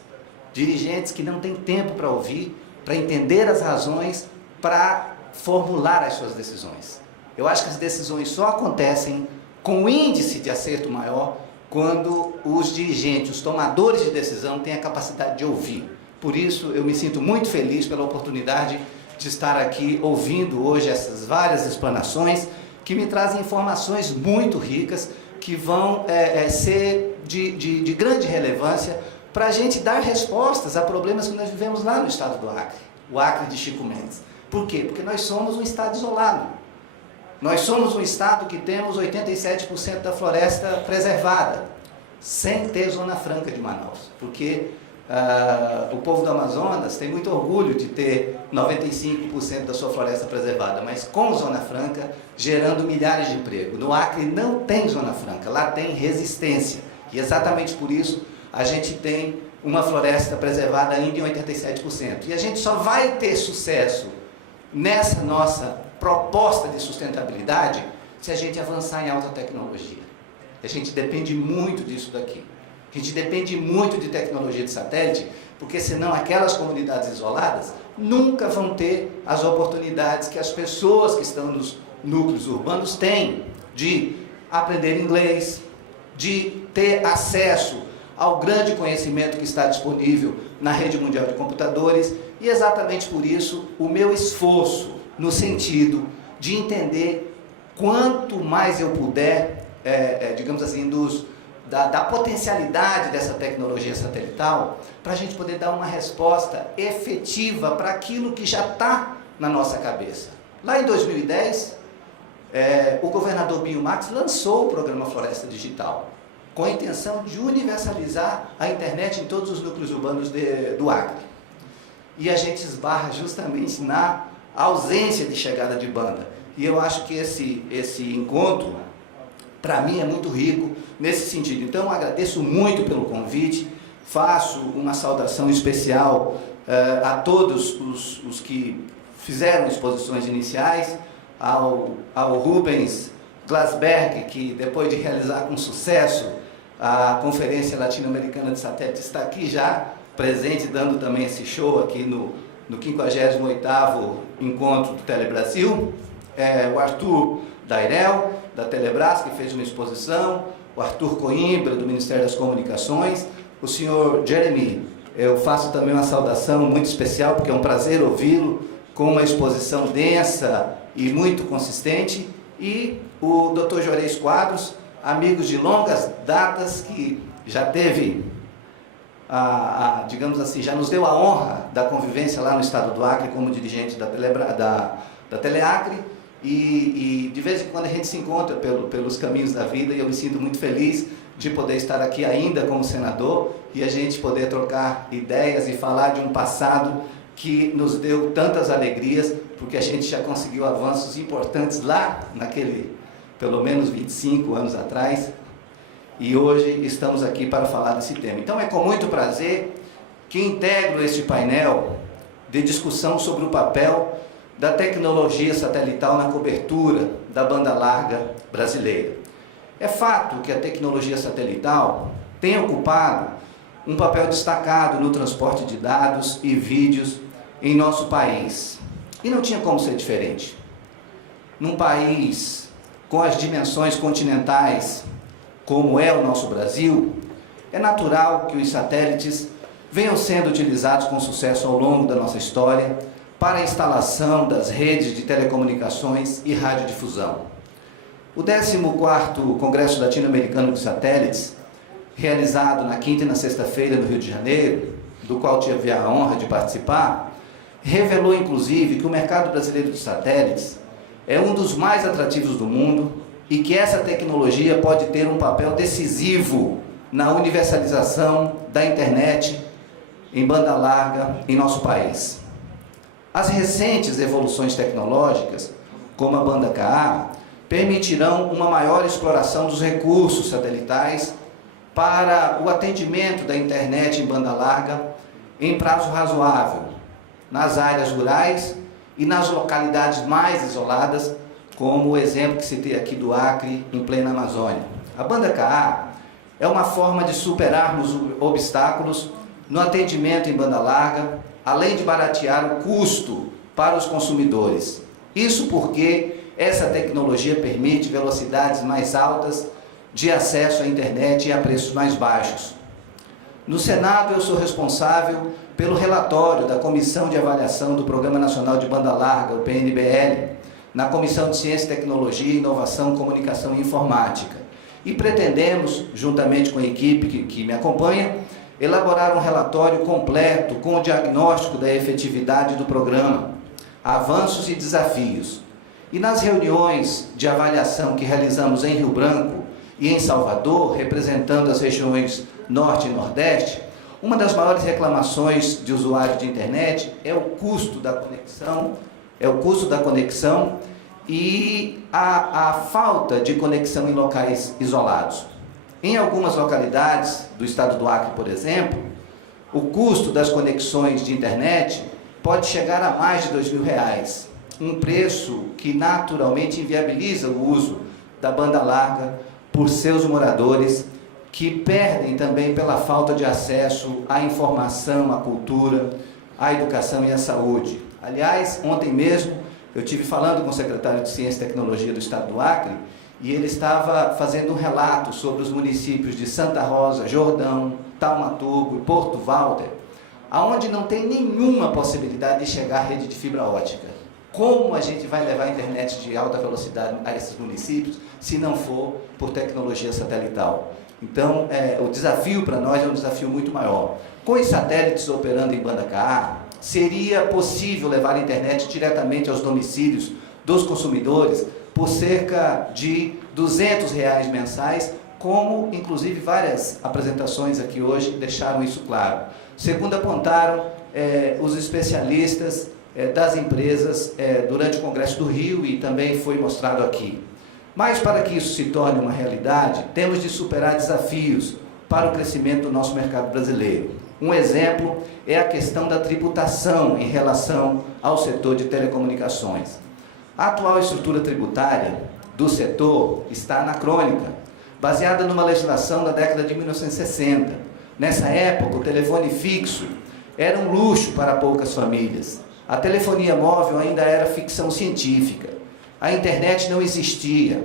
Dirigentes que não têm tempo para ouvir, para entender as razões, para formular as suas decisões. Eu acho que as decisões só acontecem com índice de acerto maior quando os dirigentes, os tomadores de decisão, têm a capacidade de ouvir. Por isso, eu me sinto muito feliz pela oportunidade de estar aqui ouvindo hoje essas várias explanações que me trazem informações muito ricas que vão ser de grande relevância para a gente dar respostas a problemas que nós vivemos lá no estado do Acre, o Acre de Chico Mendes. Por quê? Porque nós somos um estado isolado. Nós somos um estado que temos 87% da floresta preservada, sem ter zona franca de Manaus, porque o povo do Amazonas tem muito orgulho de ter 95% da sua floresta preservada, mas com zona franca, gerando milhares de empregos. No Acre não tem zona franca, lá tem resistência. E exatamente por isso a gente tem uma floresta preservada ainda em 87%. E a gente só vai ter sucesso nessa nossa proposta de sustentabilidade se a gente avançar em alta tecnologia. A gente depende muito disso daqui. A gente depende muito de tecnologia de satélite, porque senão aquelas comunidades isoladas nunca vão ter as oportunidades que as pessoas que estão nos núcleos urbanos têm de aprender inglês, de ter acesso ao grande conhecimento que está disponível na rede mundial de computadores. E exatamente por isso o meu esforço no sentido de entender quanto mais eu puder, digamos assim, da potencialidade dessa tecnologia satelital, para a gente poder dar uma resposta efetiva para aquilo que já está na nossa cabeça. Lá em 2010, o governador Binho Marques lançou o programa Floresta Digital, com a intenção de universalizar a internet em todos os núcleos urbanos do Acre. E a gente esbarra justamente na ausência de chegada de banda. E eu acho que esse encontro, para mim, é muito rico nesse sentido. Então, agradeço muito pelo convite, faço uma saudação especial a todos os que fizeram exposições iniciais, ao Rubens Glasberg, que depois de realizar com sucesso a Conferência Latino-Americana de Satélite, está aqui já presente, dando também esse show aqui no 58º Encontro do Telebrasil, o Arthur Dairel, da Telebrasil, que fez uma exposição, o Arthur Coimbra, do Ministério das Comunicações, o senhor Jeremy, eu faço também uma saudação muito especial, porque é um prazer ouvi-lo, com uma exposição densa e muito consistente, e o Dr. Jorez Quadros, amigos de longas datas, que já teve, digamos assim, já nos deu a honra da convivência lá no estado do Acre, como dirigente da Teleacre, e de vez em quando a gente se encontra pelos caminhos da vida, e eu me sinto muito feliz de poder estar aqui ainda como senador, e a gente poder trocar ideias e falar de um passado que nos deu tantas alegrias, porque a gente já conseguiu avanços importantes lá, pelo menos 25 anos atrás. e hoje estamos aqui para falar desse tema. Então é com muito prazer que integro este painel de discussão sobre o papel da tecnologia satelital na cobertura da banda larga brasileira. É fato que a tecnologia satelital tem ocupado um papel destacado no transporte de dados e vídeos em nosso país. E não tinha como ser diferente. Num país com as dimensões continentais, como é o nosso Brasil, é natural que os satélites venham sendo utilizados com sucesso ao longo da nossa história para a instalação das redes de telecomunicações e radiodifusão. O 14º Congresso Latino-Americano de Satélites, realizado na quinta e na sexta-feira no Rio de Janeiro, do qual tive a honra de participar, revelou inclusive que o mercado brasileiro de satélites é um dos mais atrativos do mundo e que essa tecnologia pode ter um papel decisivo na universalização da internet em banda larga em nosso país. As recentes evoluções tecnológicas, como a banda Ka, permitirão uma maior exploração dos recursos satelitais para o atendimento da internet em banda larga em prazo razoável, nas áreas rurais e nas localidades mais isoladas, como o exemplo que citei aqui do Acre, em plena Amazônia. A banda Ka é uma forma de superarmos obstáculos no atendimento em banda larga, além de baratear o custo para os consumidores. Isso porque essa tecnologia permite velocidades mais altas de acesso à internet e a preços mais baixos. No Senado, eu sou responsável pelo relatório da Comissão de Avaliação do Programa Nacional de Banda Larga, o PNBL, na Comissão de Ciência, Tecnologia, Inovação, Comunicação e Informática. E pretendemos, juntamente com a equipe que me acompanha, elaborar um relatório completo com o diagnóstico da efetividade do programa, avanços e desafios. E nas reuniões de avaliação que realizamos em Rio Branco e em Salvador, representando as regiões Norte e Nordeste, uma das maiores reclamações de usuários de internet é o custo da conexão, e a falta de conexão em locais isolados. Em algumas localidades do estado do Acre, por exemplo, o custo das conexões de internet pode chegar a mais de R$2.000, um preço que naturalmente inviabiliza o uso da banda larga por seus moradores, que perdem também pela falta de acesso à informação, à cultura, à educação e à saúde. Aliás, ontem mesmo eu estive falando com o secretário de Ciência e Tecnologia do estado do Acre, e ele estava fazendo um relato sobre os municípios de Santa Rosa, Jordão, Taumaturgo e Porto Walter, aonde não tem nenhuma possibilidade de chegar à rede de fibra ótica. Como a gente vai levar a internet de alta velocidade a esses municípios se não for por tecnologia satelital? Então, o desafio para nós é um desafio muito maior. Com os satélites operando em banda Ka, seria possível levar a internet diretamente aos domicílios dos consumidores por cerca de R$200 mensais, como inclusive várias apresentações aqui hoje deixaram isso claro. Segundo apontaram os especialistas das empresas durante o Congresso do Rio, e também foi mostrado aqui. Mas para que isso se torne uma realidade, temos de superar desafios para o crescimento do nosso mercado brasileiro. Um exemplo é a questão da tributação em relação ao setor de telecomunicações. A atual estrutura tributária do setor está anacrônica, baseada numa legislação da década de 1960. Nessa época, o telefone fixo era um luxo para poucas famílias. A telefonia móvel ainda era ficção científica. A internet não existia.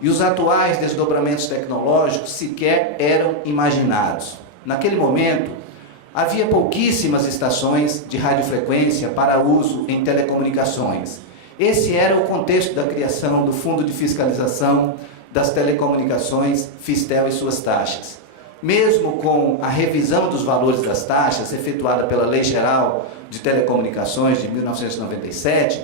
E os atuais desdobramentos tecnológicos sequer eram imaginados. Naquele momento, havia pouquíssimas estações de radiofrequência para uso em telecomunicações. Esse era o contexto da criação do Fundo de Fiscalização das Telecomunicações, Fistel e suas taxas. Mesmo com a revisão dos valores das taxas efetuada pela Lei Geral de Telecomunicações de 1997,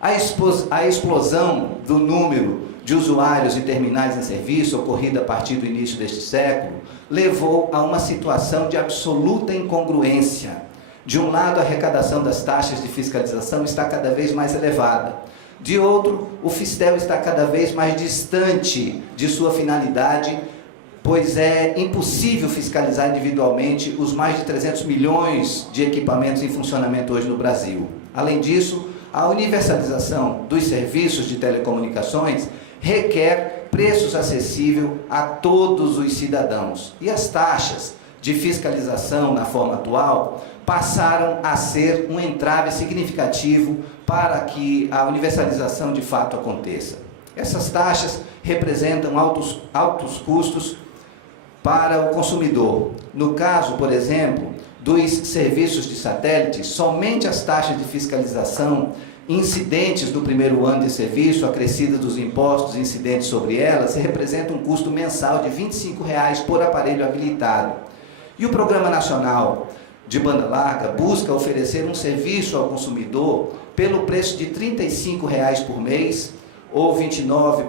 a explosão do número de usuários e terminais em serviço, ocorrida a partir do início deste século, levou a uma situação de absoluta incongruência. De um lado, a arrecadação das taxas de fiscalização está cada vez mais elevada. De outro, o Fistel está cada vez mais distante de sua finalidade, pois é impossível fiscalizar individualmente os mais de 300 milhões de equipamentos em funcionamento hoje no Brasil. Além disso, a universalização dos serviços de telecomunicações requer preços acessíveis a todos os cidadãos. E as taxas de fiscalização na forma atual passaram a ser um entrave significativo para que a universalização de fato aconteça. Essas taxas representam altos custos para o consumidor. No caso, por exemplo, dos serviços de satélite, somente as taxas de fiscalização incidentes do primeiro ano de serviço, acrescidas dos impostos incidentes sobre elas, representam um custo mensal de R$ 25 por aparelho habilitado. E o Programa Nacional de Banda Larga busca oferecer um serviço ao consumidor pelo preço de R$ 35 por mês ou R$ 29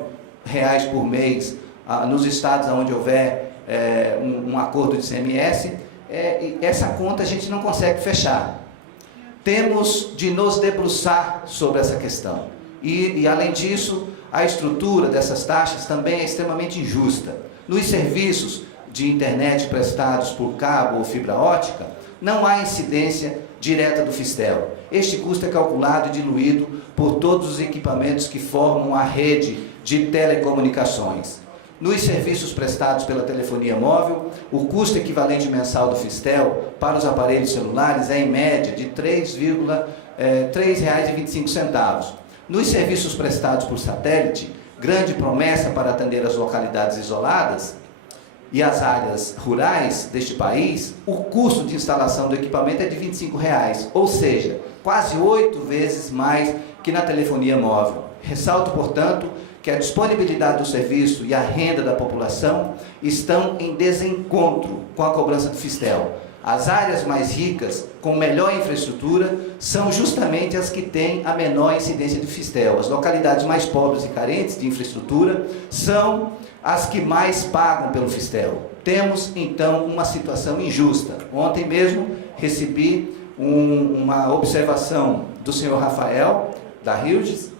por mês nos estados onde houver um acordo de CMS. Essa conta a gente não consegue fechar. Temos de nos debruçar sobre essa questão. E além disso, a estrutura dessas taxas também é extremamente injusta. Nos serviços de internet prestados por cabo ou fibra ótica, não há incidência direta do Fistel. Este custo é calculado e diluído por todos os equipamentos que formam a rede de telecomunicações. Nos serviços prestados pela telefonia móvel, o custo equivalente mensal do Fistel para os aparelhos celulares é em média de R$ 3,25. Nos serviços prestados por satélite, grande promessa para atender as localidades isoladas e as áreas rurais deste país, o custo de instalação do equipamento é de R$ 25, ou seja, quase 8 vezes mais que na telefonia móvel. Ressalto, portanto, que a disponibilidade do serviço e a renda da população estão em desencontro com a cobrança do Fistel. As áreas mais ricas, com melhor infraestrutura, são justamente as que têm a menor incidência do Fistel. As localidades mais pobres e carentes de infraestrutura são as que mais pagam pelo Fistel. Temos, então, uma situação injusta. Ontem mesmo recebi uma observação do senhor Rafael, da Rildes,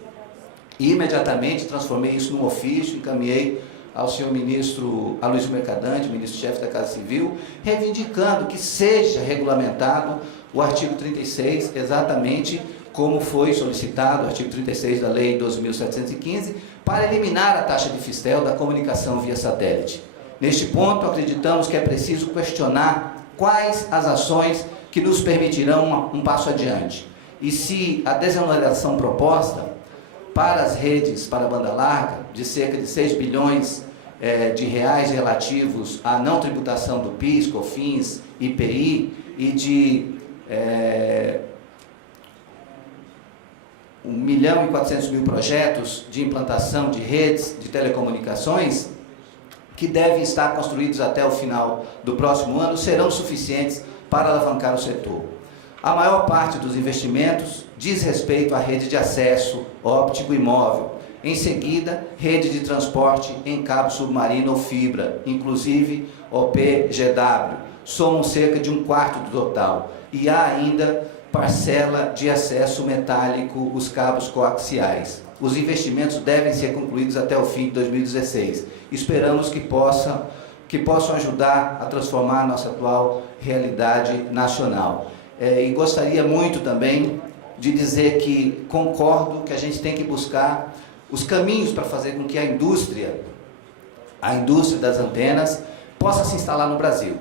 e imediatamente transformei isso num ofício, encaminhei ao senhor ministro Aloysio Mercadante, ministro-chefe da Casa Civil, reivindicando que seja regulamentado o artigo 36, exatamente como foi solicitado o artigo 36 da Lei 12.715, para eliminar a taxa de Fistel da comunicação via satélite. Neste ponto, acreditamos que é preciso questionar quais as ações que nos permitirão um passo adiante. E se a desoneração proposta para as redes para a banda larga, de cerca de 6 bilhões de reais relativos à não tributação do PIS, COFINS, IPI e de 1.400.000 projetos de implantação de redes de telecomunicações, que devem estar construídos até o final do próximo ano, serão suficientes para alavancar o setor. A maior parte dos investimentos diz respeito à rede de acesso óptico e móvel. Em seguida, rede de transporte em cabo submarino ou fibra, inclusive OPGW, somam cerca de 1/4 do total. E há ainda parcela de acesso metálico, os cabos coaxiais. Os investimentos devem ser concluídos até o fim de 2016. Esperamos que possam ajudar a transformar a nossa atual realidade nacional. E gostaria muito também de dizer que concordo que a gente tem que buscar os caminhos para fazer com que a indústria das antenas possa se instalar no Brasil.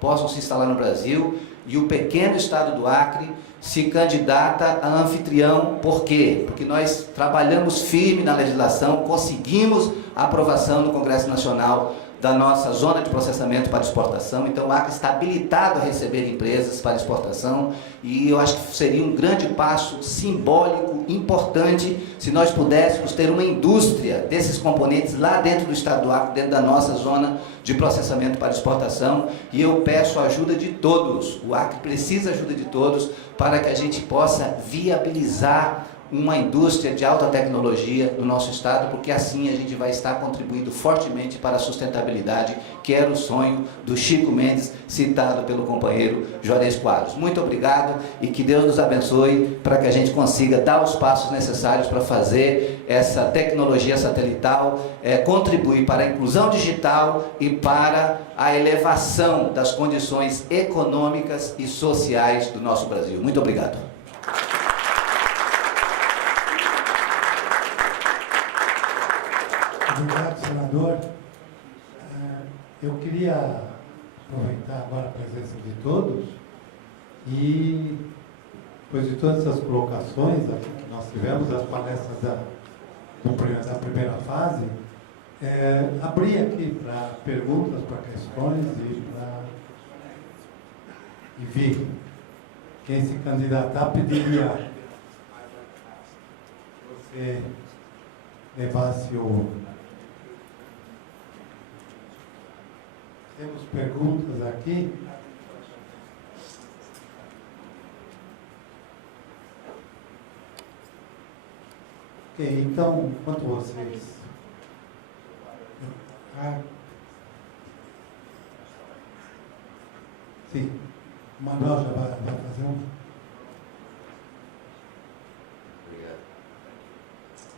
Possam se instalar no Brasil e o pequeno estado do Acre se candidata a anfitrião. Por quê? Porque nós trabalhamos firme na legislação, conseguimos a aprovação no Congresso Nacional da nossa zona de processamento para exportação. Então o Acre está habilitado a receber empresas para exportação e eu acho que seria um grande passo simbólico, importante, se nós pudéssemos ter uma indústria desses componentes lá dentro do estado do Acre, dentro da nossa zona de processamento para exportação, e eu peço a ajuda de todos. O Acre precisa da ajuda de todos para que a gente possa viabilizar uma indústria de alta tecnologia do nosso estado, porque assim a gente vai estar contribuindo fortemente para a sustentabilidade, que era o sonho do Chico Mendes, citado pelo companheiro Juarez Quadros. Muito obrigado e que Deus nos abençoe para que a gente consiga dar os passos necessários para fazer essa tecnologia satelital contribuir para a inclusão digital e para a elevação das condições econômicas e sociais do nosso Brasil. Muito obrigado. Obrigado, senador. Eu queria aproveitar agora a presença de todos e, depois de todas essas colocações aqui que nós tivemos, as palestras da primeira fase, abrir aqui para perguntas, para questões e vir. Quem se candidatar pediria você levasse o... Temos perguntas aqui. Ok, então, enquanto vocês... Sim, o Manuel já vai fazer um. Obrigado.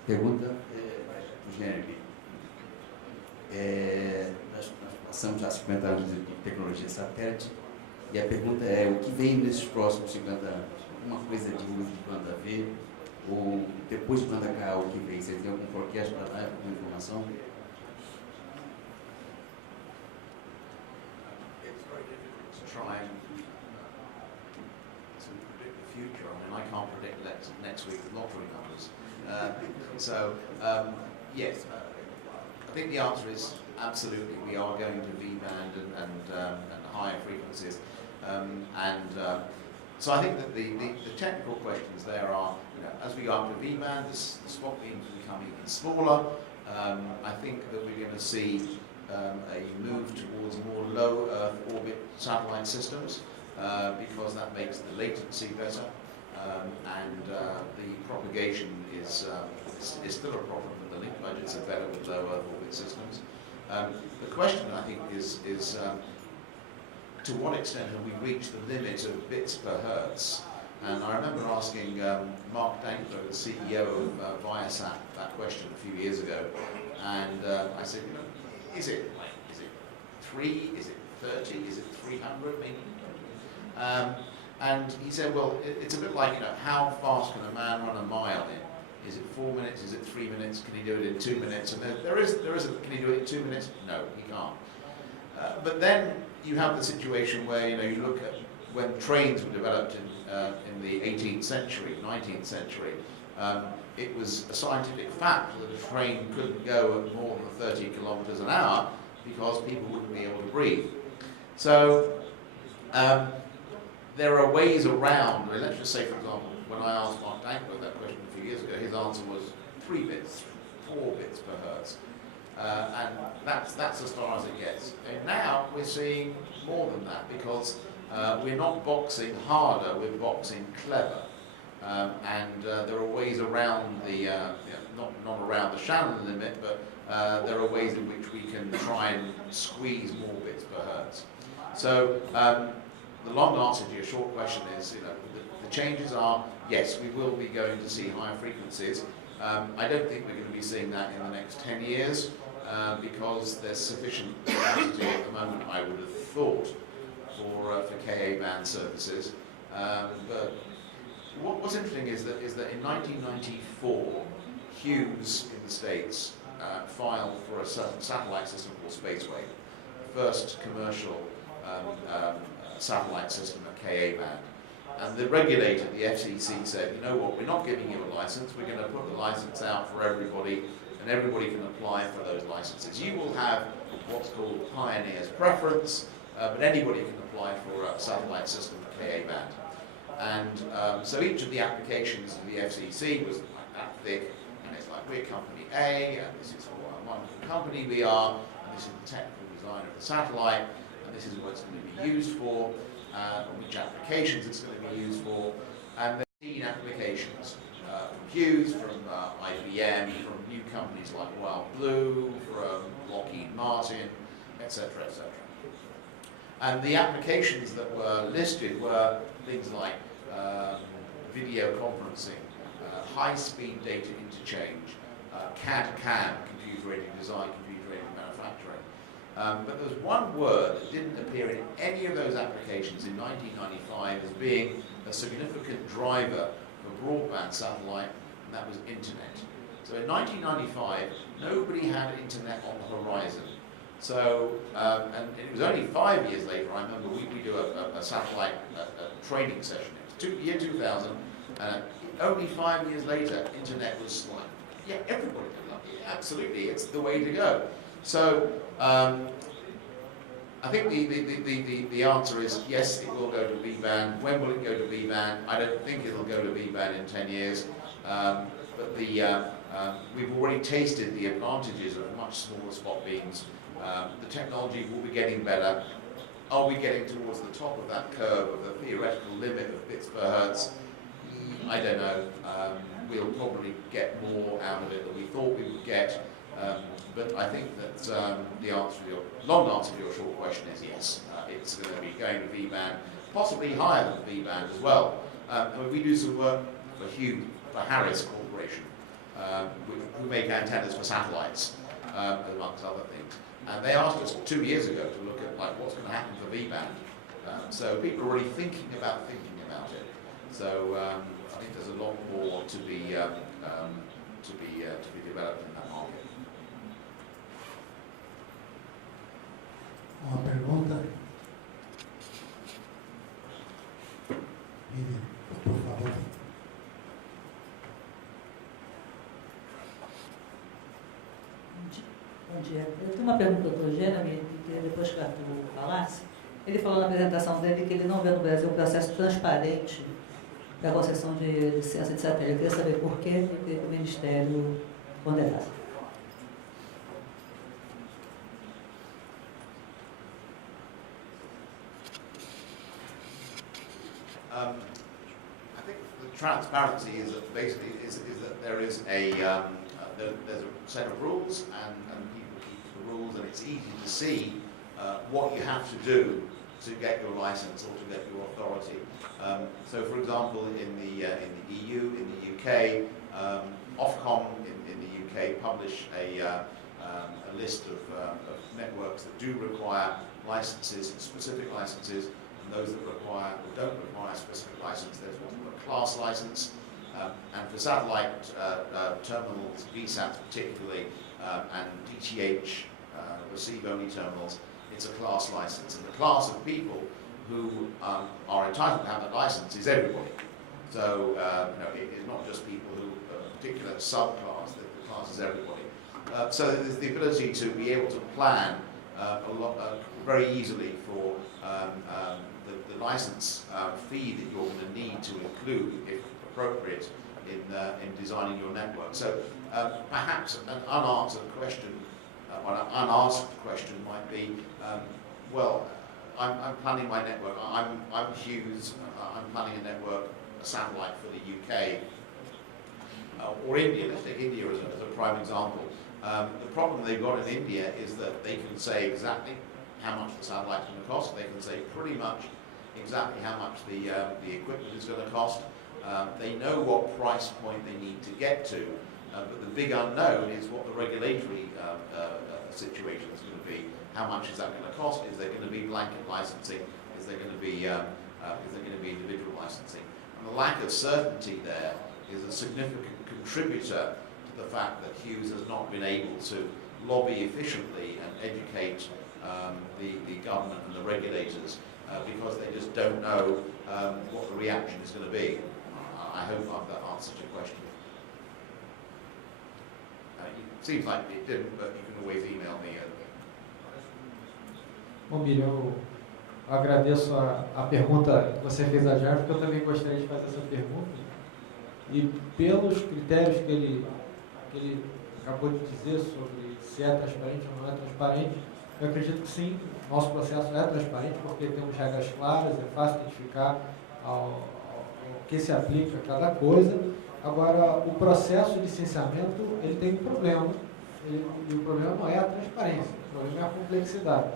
Pergunta do Jeremy. Nós passamos já 50 anos de tecnologia satélite e a pergunta é o que vem nesses próximos 50 anos? Alguma coisa de uso de banda V ou depois de banda K, o que vem? Você tem algum forecast para dar, alguma informação? Try to predict the future. I mean, I can't predict next week's lottery numbers. Yes, I think the answer is absolutely. We are going to V-band and higher frequencies. So I think that the technical questions there are, as we go up to V-band, the spot beams become even smaller. I think that we're going to see a move towards more low Earth orbit satellite systems because that makes the latency better and the propagation is still a problem, but the link budgets are better with low Earth orbit systems. The question, I think, is to what extent have we reached the limit of bits per hertz? And I remember asking Mark Dankler, the CEO of Viasat, that question a few years ago, and I said, is it 3? Is it 30? Is it 300? Maybe. And he said, well, it's a bit like, how fast can a man run a mile in? Is it 4 minutes? Is it 3 minutes? Can he do it in 2 minutes? And there is can he do it in 2 minutes? No, he can't. But then you have the situation where, you look at when trains were developed in the 18th century, 19th century, it was a scientific fact that a train couldn't go at more than 30 kilometers an hour because people wouldn't be able to breathe. So there are ways around. Let's just say, for example, when I asked Mark Dankler that question a few years ago, his answer was 3 bits, 4 bits per hertz. And that's as far as it gets. And now we're seeing more than that because we're not boxing harder, we're boxing clever. And there are ways around the, not around the Shannon limit, but there are ways in which we can try and squeeze more bits per hertz. So the long answer to your short question is, the changes are, yes, we will be going to see higher frequencies. I don't think we're going to be seeing that in the next 10 years because there's sufficient capacity at the moment, I would have thought, for Ka band services. But what's interesting is that in 1994, Hughes in the States filed for a satellite system called Spaceway, the first commercial satellite system at Ka band. And the regulator, the FCC, said, you know what, we're not giving you a license, we're going to put the license out for everybody, and everybody can apply for those licenses. You will have what's called pioneer's preference, but anybody can apply for a satellite system at Ka band. And so each of the applications to the FCC was like that thick, and it's like, we're company A, and this is what a wonderful company we are, and this is the technical design of the satellite, and this is what it's going to be used for, which applications it's going to be used for, and there are 15 applications from Hughes, from IBM, from new companies like Wild Blue, from Lockheed Martin, etc., etc. And the applications that were listed were things like video conferencing, high-speed data interchange, CAD/CAM, computer-aided design, computer-aided manufacturing. But there was one word that didn't appear in any of those applications in 1995 as being a significant driver for broadband satellite, and that was internet. So in 1995, nobody had internet on the horizon. So, and it was only 5 years later, I remember we do a satellite training session. It was year 2000, and only 5 years later, internet was like, yeah, everybody did love it. Absolutely, it's the way to go. So, I think the answer is yes, it will go to V-band. When will it go to V-band? I don't think it'll go to V-band in 10 years. But we've already tasted the advantages of much smaller spot beams. The technology will be getting better. Are we getting towards the top of that curve of the theoretical limit of bits per hertz? I don't know. We'll probably get more out of it than we thought we would get. But I think that the answer to long answer to your short question is yes. It's going to be going to V-band, possibly higher than V-band as well. We do some work for Harris Corporation, who make antennas for satellites, amongst other things. And they asked us 2 years ago to look at like what's going to happen for V-band. So people are already thinking about it. So I think there's a lot more to be developed in that market. Uma pergunta? Por favor. Bom dia. Eu tenho uma pergunta do Dr. Jeremy, que depois que o Arthur falasse, ele falou na apresentação dele que ele não vê no Brasil um processo transparente para a concessão de licença de satélite. Eu queria saber por que o Ministério ponderava. I think the transparency is that basically is that there is there's a set of rules and people keep the rules, and it's easy to see what you have to do to get your license or to get your authority. So, for example, in the EU, in the UK, Ofcom in the UK publish a list of networks that do require licenses, specific licenses, and those that require or don't require a specific license. There's what's called a class license, and for satellite terminals, VSATs particularly, and DTH receive-only terminals, it's a class license, and the class of people who are entitled to have that license is everybody. So it is not just people who a particular subclass. The class is everybody. So there's the ability to be able to plan very easily for the license fee that you're going to need to include, if appropriate, in designing your network. So perhaps an unanswered question, or an unasked question might be, well, I'm planning my network. I'm Hughes. I'm planning a network, a satellite for the UK or India. Let's take India as a prime example. The problem they've got in India is that they can say exactly how much the satellite's going to cost. They can say pretty much exactly how much the equipment is going to cost. They know what price point they need to get to, but the big unknown is what the regulatory situation is going to be. How much is that going to cost? Is there going to be blanket licensing? Is there going to be individual licensing? And the lack of certainty there is a significant contributor to the fact that Hughes has not been able to lobby efficiently and educate the government and the regulators because they just don't know what the reaction is going to be. I hope that answers your question. It seems like it didn't, but you can always email me. Bom, Miriam, eu agradeço a pergunta que você fez a Jair, porque eu também gostaria de fazer essa pergunta. E pelos critérios que ele acabou de dizer sobre se é transparente ou não é transparente, eu acredito que sim, nosso processo é transparente, porque temos regras claras, é fácil identificar que se aplica a cada coisa. Agora, o processo de licenciamento, ele tem um problema, e o problema não é a transparência, o problema é a complexidade.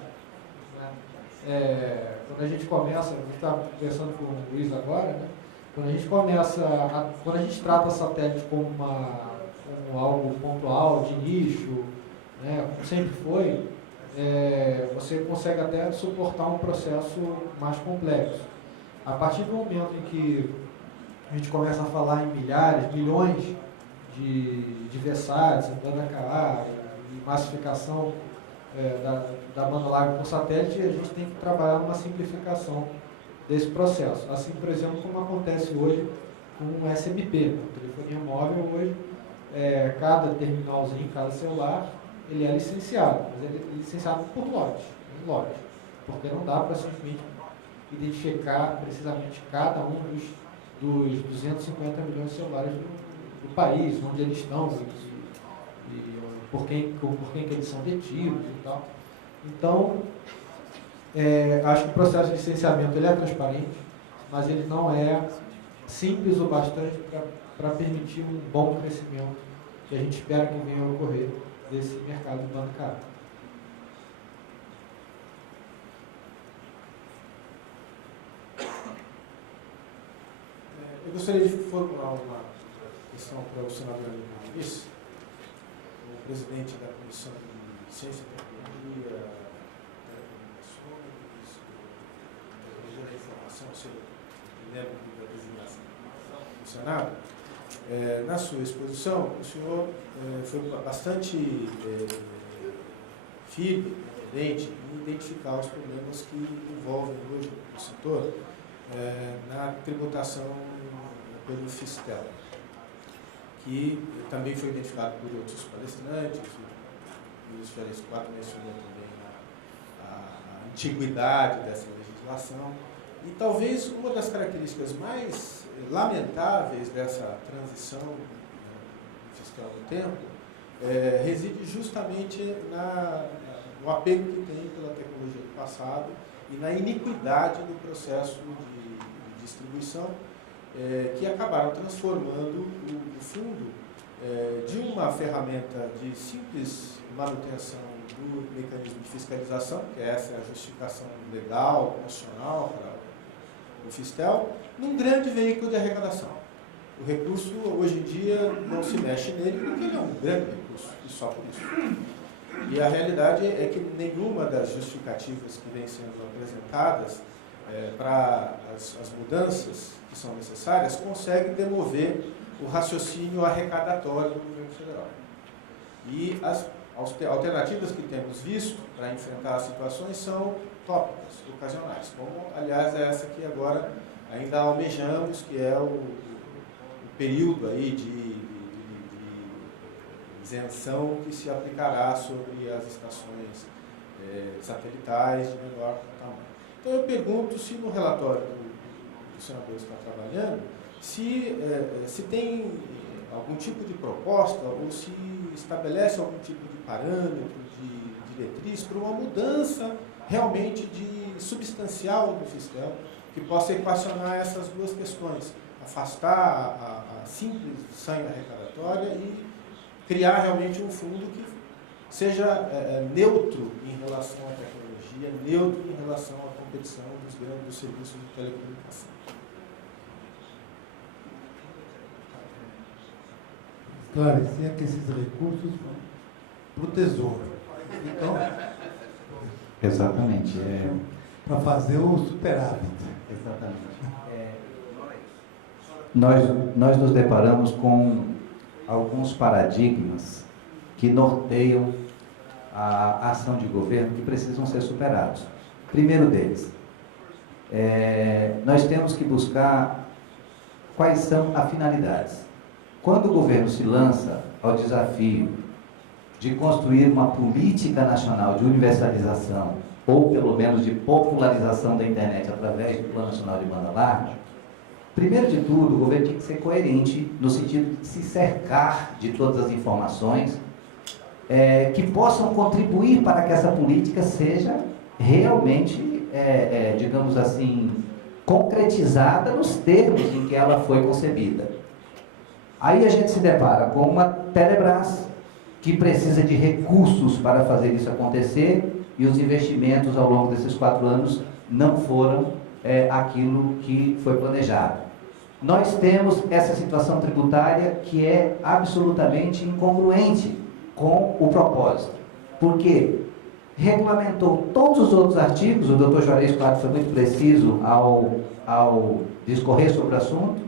Né? Quando a gente começa, a gente está conversando com o Luiz agora, né? Quando a gente quando a gente trata satélite como algo pontual, de nicho, né, como sempre foi, você consegue até suportar um processo mais complexo. A partir do momento em que a gente começa a falar em milhares, milhões de versáteis, banda KA e massificação da banda larga por satélite, a gente tem que trabalhar numa simplificação desse processo. Assim, por exemplo, como acontece hoje com o SMP, a telefonia móvel hoje, cada terminalzinho, cada celular, ele é licenciado, mas ele é licenciado por lote, porque não dá para simplesmente identificar precisamente cada um dos 250 milhões de celulares do país, onde eles estão e por quem que eles são detidos e tal. Então, acho que o processo de licenciamento ele é transparente, mas ele não é simples o bastante para permitir um bom crescimento que a gente espera que venha a ocorrer desse mercado de banda KA. Eu gostaria de formular uma questão para o senador Luiz, o presidente da Comissão de Ciência e Tecnologia, Telecomunicações, Tecnologia da Informação, se eu me lembro da designação do Senado. Na sua exposição, o senhor foi bastante firme, coerente em identificar os problemas que envolvem hoje o setor na tributação pelo Fistel, que também foi identificado por outros palestrantes. O Luiz Félix IV mencionou também a antiguidade dessa legislação. E talvez uma das características mais lamentáveis dessa transição fiscal do tempo reside justamente no apego que tem pela tecnologia do passado e na iniquidade do processo de distribuição, que acabaram transformando o fundo de uma ferramenta de simples manutenção do mecanismo de fiscalização, que essa é a justificação legal, constitucional para o Fistel, num grande veículo de arrecadação. O recurso, hoje em dia, não se mexe nele porque ele é um grande recurso, e só por isso. E a realidade é que nenhuma das justificativas que vêm sendo apresentadas para as mudanças que são necessárias consegue demover o raciocínio arrecadatório do governo federal. E as alternativas que temos visto para enfrentar as situações são tópicas, ocasionais, como, aliás, é essa que agora ainda almejamos, que é o período aí de isenção que se aplicará sobre as estações satelitais de menor tamanho. Então, eu pergunto se no relatório que o senador está trabalhando, se tem algum tipo de proposta ou se estabelece algum tipo de parâmetro, de diretriz para uma mudança realmente substancial do Fistel, que possa equacionar essas duas questões, afastar a simples sanha arrecadatória e criar realmente um fundo que seja neutro em relação à tecnologia, neutro em relação à competição dos serviços de telecomunicação. Esclarecer que esses recursos vão para o Tesouro. Então, Exatamente. para fazer o superávit. Exatamente. Nós nos deparamos com alguns paradigmas que norteiam a ação de governo que precisam ser superados. Primeiro deles, nós temos que buscar quais são as finalidades. Quando o governo se lança ao desafio de construir uma política nacional de universalização, ou pelo menos de popularização da internet através do Plano Nacional de Banda Larga, primeiro de tudo, o governo tem que ser coerente no sentido de se cercar de todas as informações que possam contribuir para que essa política seja realmente, digamos assim, concretizada nos termos em que ela foi concebida. Aí a gente se depara com uma Telebrasil que precisa de recursos para fazer isso acontecer, e os investimentos ao longo desses 4 anos não foram aquilo que foi planejado. Nós temos essa situação tributária que é absolutamente incongruente com o propósito. Por quê? Regulamentou todos os outros artigos, o Dr. Juarez, claro, foi muito preciso ao discorrer sobre o assunto,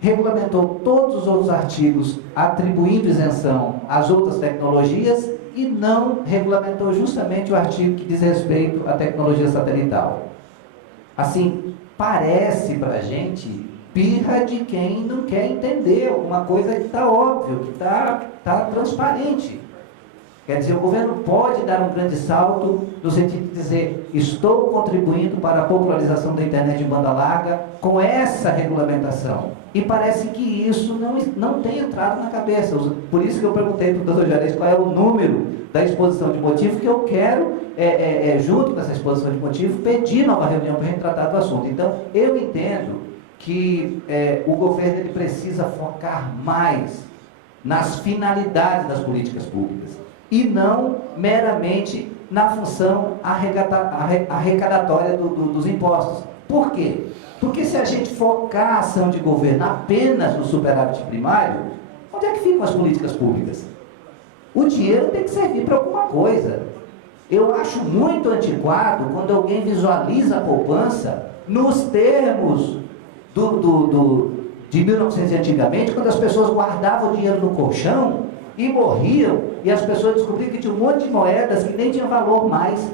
regulamentou todos os outros artigos atribuindo isenção às outras tecnologias e não regulamentou justamente o artigo que diz respeito à tecnologia satelital. Assim, parece para a gente birra de quem não quer entender alguma coisa que está óbvio, que está transparente. Quer dizer, o governo pode dar um grande salto no sentido de dizer: estou contribuindo para a popularização da internet de banda larga com essa regulamentação. E parece que isso não tem entrado na cabeça. Por isso que eu perguntei para o Dr. Juarez qual é o número da exposição de motivo, que eu quero, junto com essa exposição de motivo, pedir nova reunião para a gente tratar do assunto. Então, eu entendo que o governo ele precisa focar mais nas finalidades das políticas públicas e não meramente na função arrecadatória dos impostos. Por quê? Porque se a gente focar a ação de governo apenas no superávit primário, onde é que ficam as políticas públicas? O dinheiro tem que servir para alguma coisa. Eu acho muito antiquado quando alguém visualiza a poupança nos termos de 1900 antigamente, quando as pessoas guardavam o dinheiro no colchão e morriam, e as pessoas descobriram que tinha um monte de moedas que nem tinha valor mais.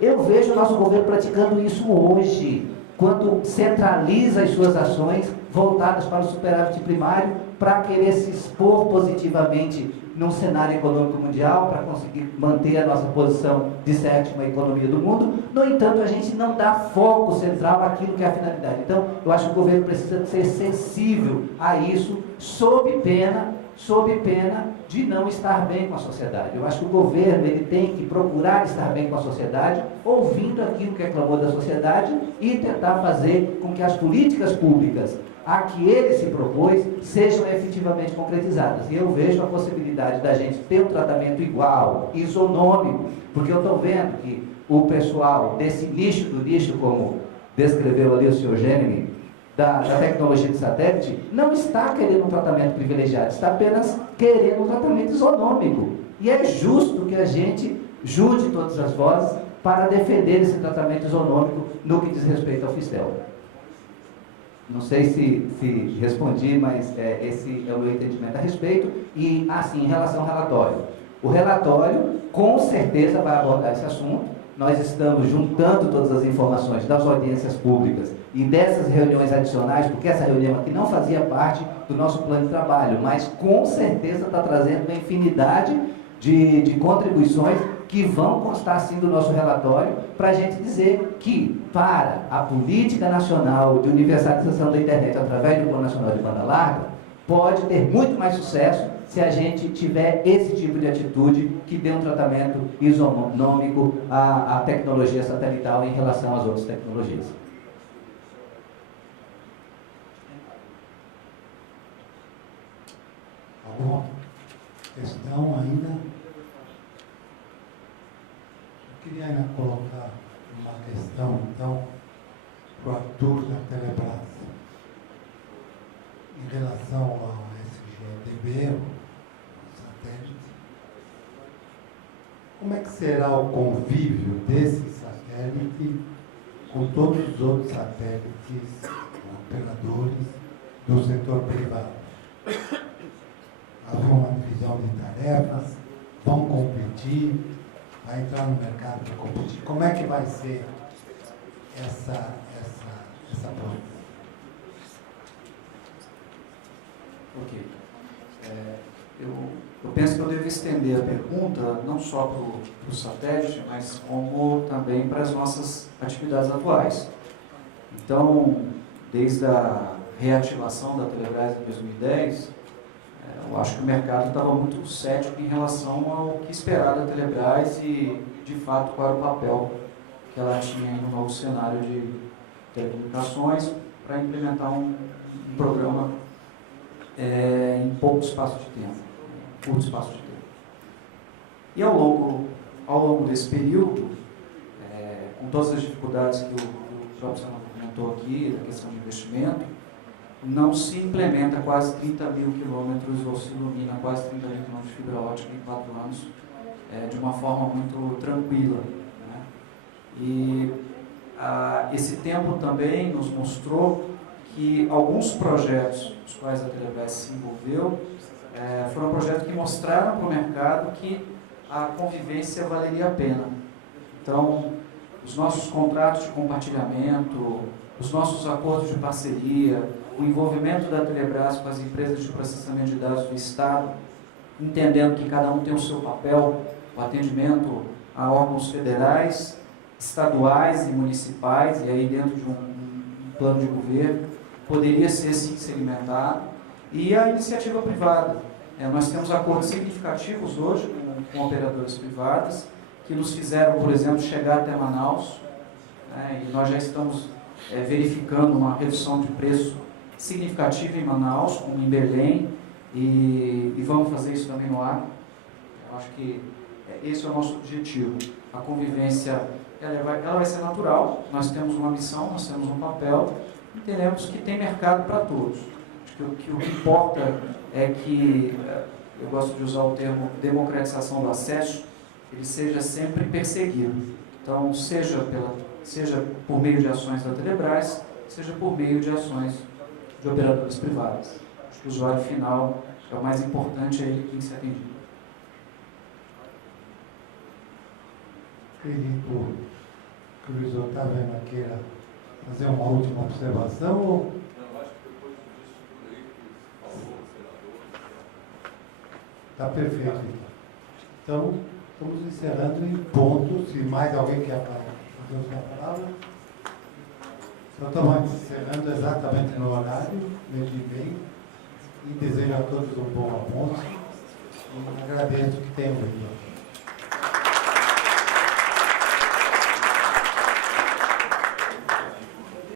Eu vejo o nosso governo praticando isso hoje, quando centraliza as suas ações voltadas para o superávit primário, para querer se expor positivamente num cenário econômico mundial, para conseguir manter a nossa posição de 7ª economia do mundo. No entanto, a gente não dá foco central àquilo que é a finalidade. Então, eu acho que o governo precisa ser sensível a isso, sob pena de não estar bem com a sociedade. Eu acho que o governo ele tem que procurar estar bem com a sociedade, ouvindo aquilo que é clamor da sociedade e tentar fazer com que as políticas públicas a que ele se propôs sejam efetivamente concretizadas. E eu vejo a possibilidade da gente ter um tratamento igual, isonômico, porque eu estou vendo que o pessoal desse nicho do nicho, como descreveu ali o senhor Jeremy, da tecnologia de satélite, não está querendo um tratamento privilegiado, está apenas querendo um tratamento isonômico. E é justo que a gente junte todas as vozes para defender esse tratamento isonômico no que diz respeito ao Fistel. Não sei se respondi, mas esse é o meu entendimento a respeito. E, assim, em relação ao relatório. O relatório, com certeza, vai abordar esse assunto. Nós estamos juntando todas as informações das audiências públicas e dessas reuniões adicionais, porque essa reunião aqui não fazia parte do nosso plano de trabalho, mas com certeza está trazendo uma infinidade de contribuições que vão constar sim do nosso relatório, para a gente dizer que, para a política nacional de universalização da internet através do Plano Nacional de Banda Larga, pode ter muito mais sucesso se a gente tiver esse tipo de atitude que dê um tratamento isonômico à tecnologia satelital em relação às outras tecnologias. Alguma questão ainda? Eu queria ainda colocar uma questão, então, para o Arthur da Telebrasil, em relação ao SBDC, o satélite. Como é que será o convívio desse satélite com todos os outros satélites, operadores do setor privado? Haverá uma divisão de tarefas, vão competir, vai entrar no mercado para competir. Como é que vai ser essa posição? Ok. Eu penso que eu devo estender a pergunta não só para o satélite, mas como também para as nossas atividades atuais. Então, desde a reativação da Telebrasil em 2010, eu acho que o mercado estava muito cético em relação ao que esperar da Telebrasil e, de fato, qual era o papel que ela tinha no novo cenário de telecomunicações para implementar um programa em pouco espaço de tempo, curto espaço de tempo. E ao longo desse período, com todas as dificuldades que o próprio senador comentou aqui, da questão de investimento, não se implementa quase 30 mil quilômetros ou se ilumina quase 30 mil quilômetros de fibra ótica em 4 anos, de uma forma muito tranquila, né? E esse tempo também nos mostrou que alguns projetos dos quais a Telebrasil se envolveu foram projetos que mostraram para o mercado que a convivência valeria a pena. Então, os nossos contratos de compartilhamento, os nossos acordos de parceria, o envolvimento da Telebrasil com as empresas de processamento de dados do Estado, entendendo que cada um tem o seu papel, o atendimento a órgãos federais, estaduais e municipais, e aí dentro de um plano de governo, poderia ser sim segmentado, e a iniciativa privada. Nós temos acordos significativos hoje com operadoras privadas, que nos fizeram, por exemplo, chegar até Manaus, e nós já estamos verificando uma redução de preço significativa em Manaus, como em Belém, e vamos fazer isso também no Acre. Eu acho que esse é o nosso objetivo. A convivência ela vai ser natural, nós temos uma missão, nós temos um papel, e teremos que tem mercado para todos. Acho que o que importa é que, eu gosto de usar o termo democratização do acesso, ele seja sempre perseguido. Então, seja por meio de ações da Telebrasil, seja por meio de ações de operadoras privadas. Acho que o usuário final é o mais importante, é ele que tem que ser atendido. Querido Luiz Otávio ainda queira fazer uma última observação? Ou... Está perfeito. Então, estamos encerrando em ponto. Se mais alguém quer fazer a palavra. Então, estamos encerrando exatamente no horário, meio de meio. E desejo a todos um bom almoço. E agradeço que tenham vindo.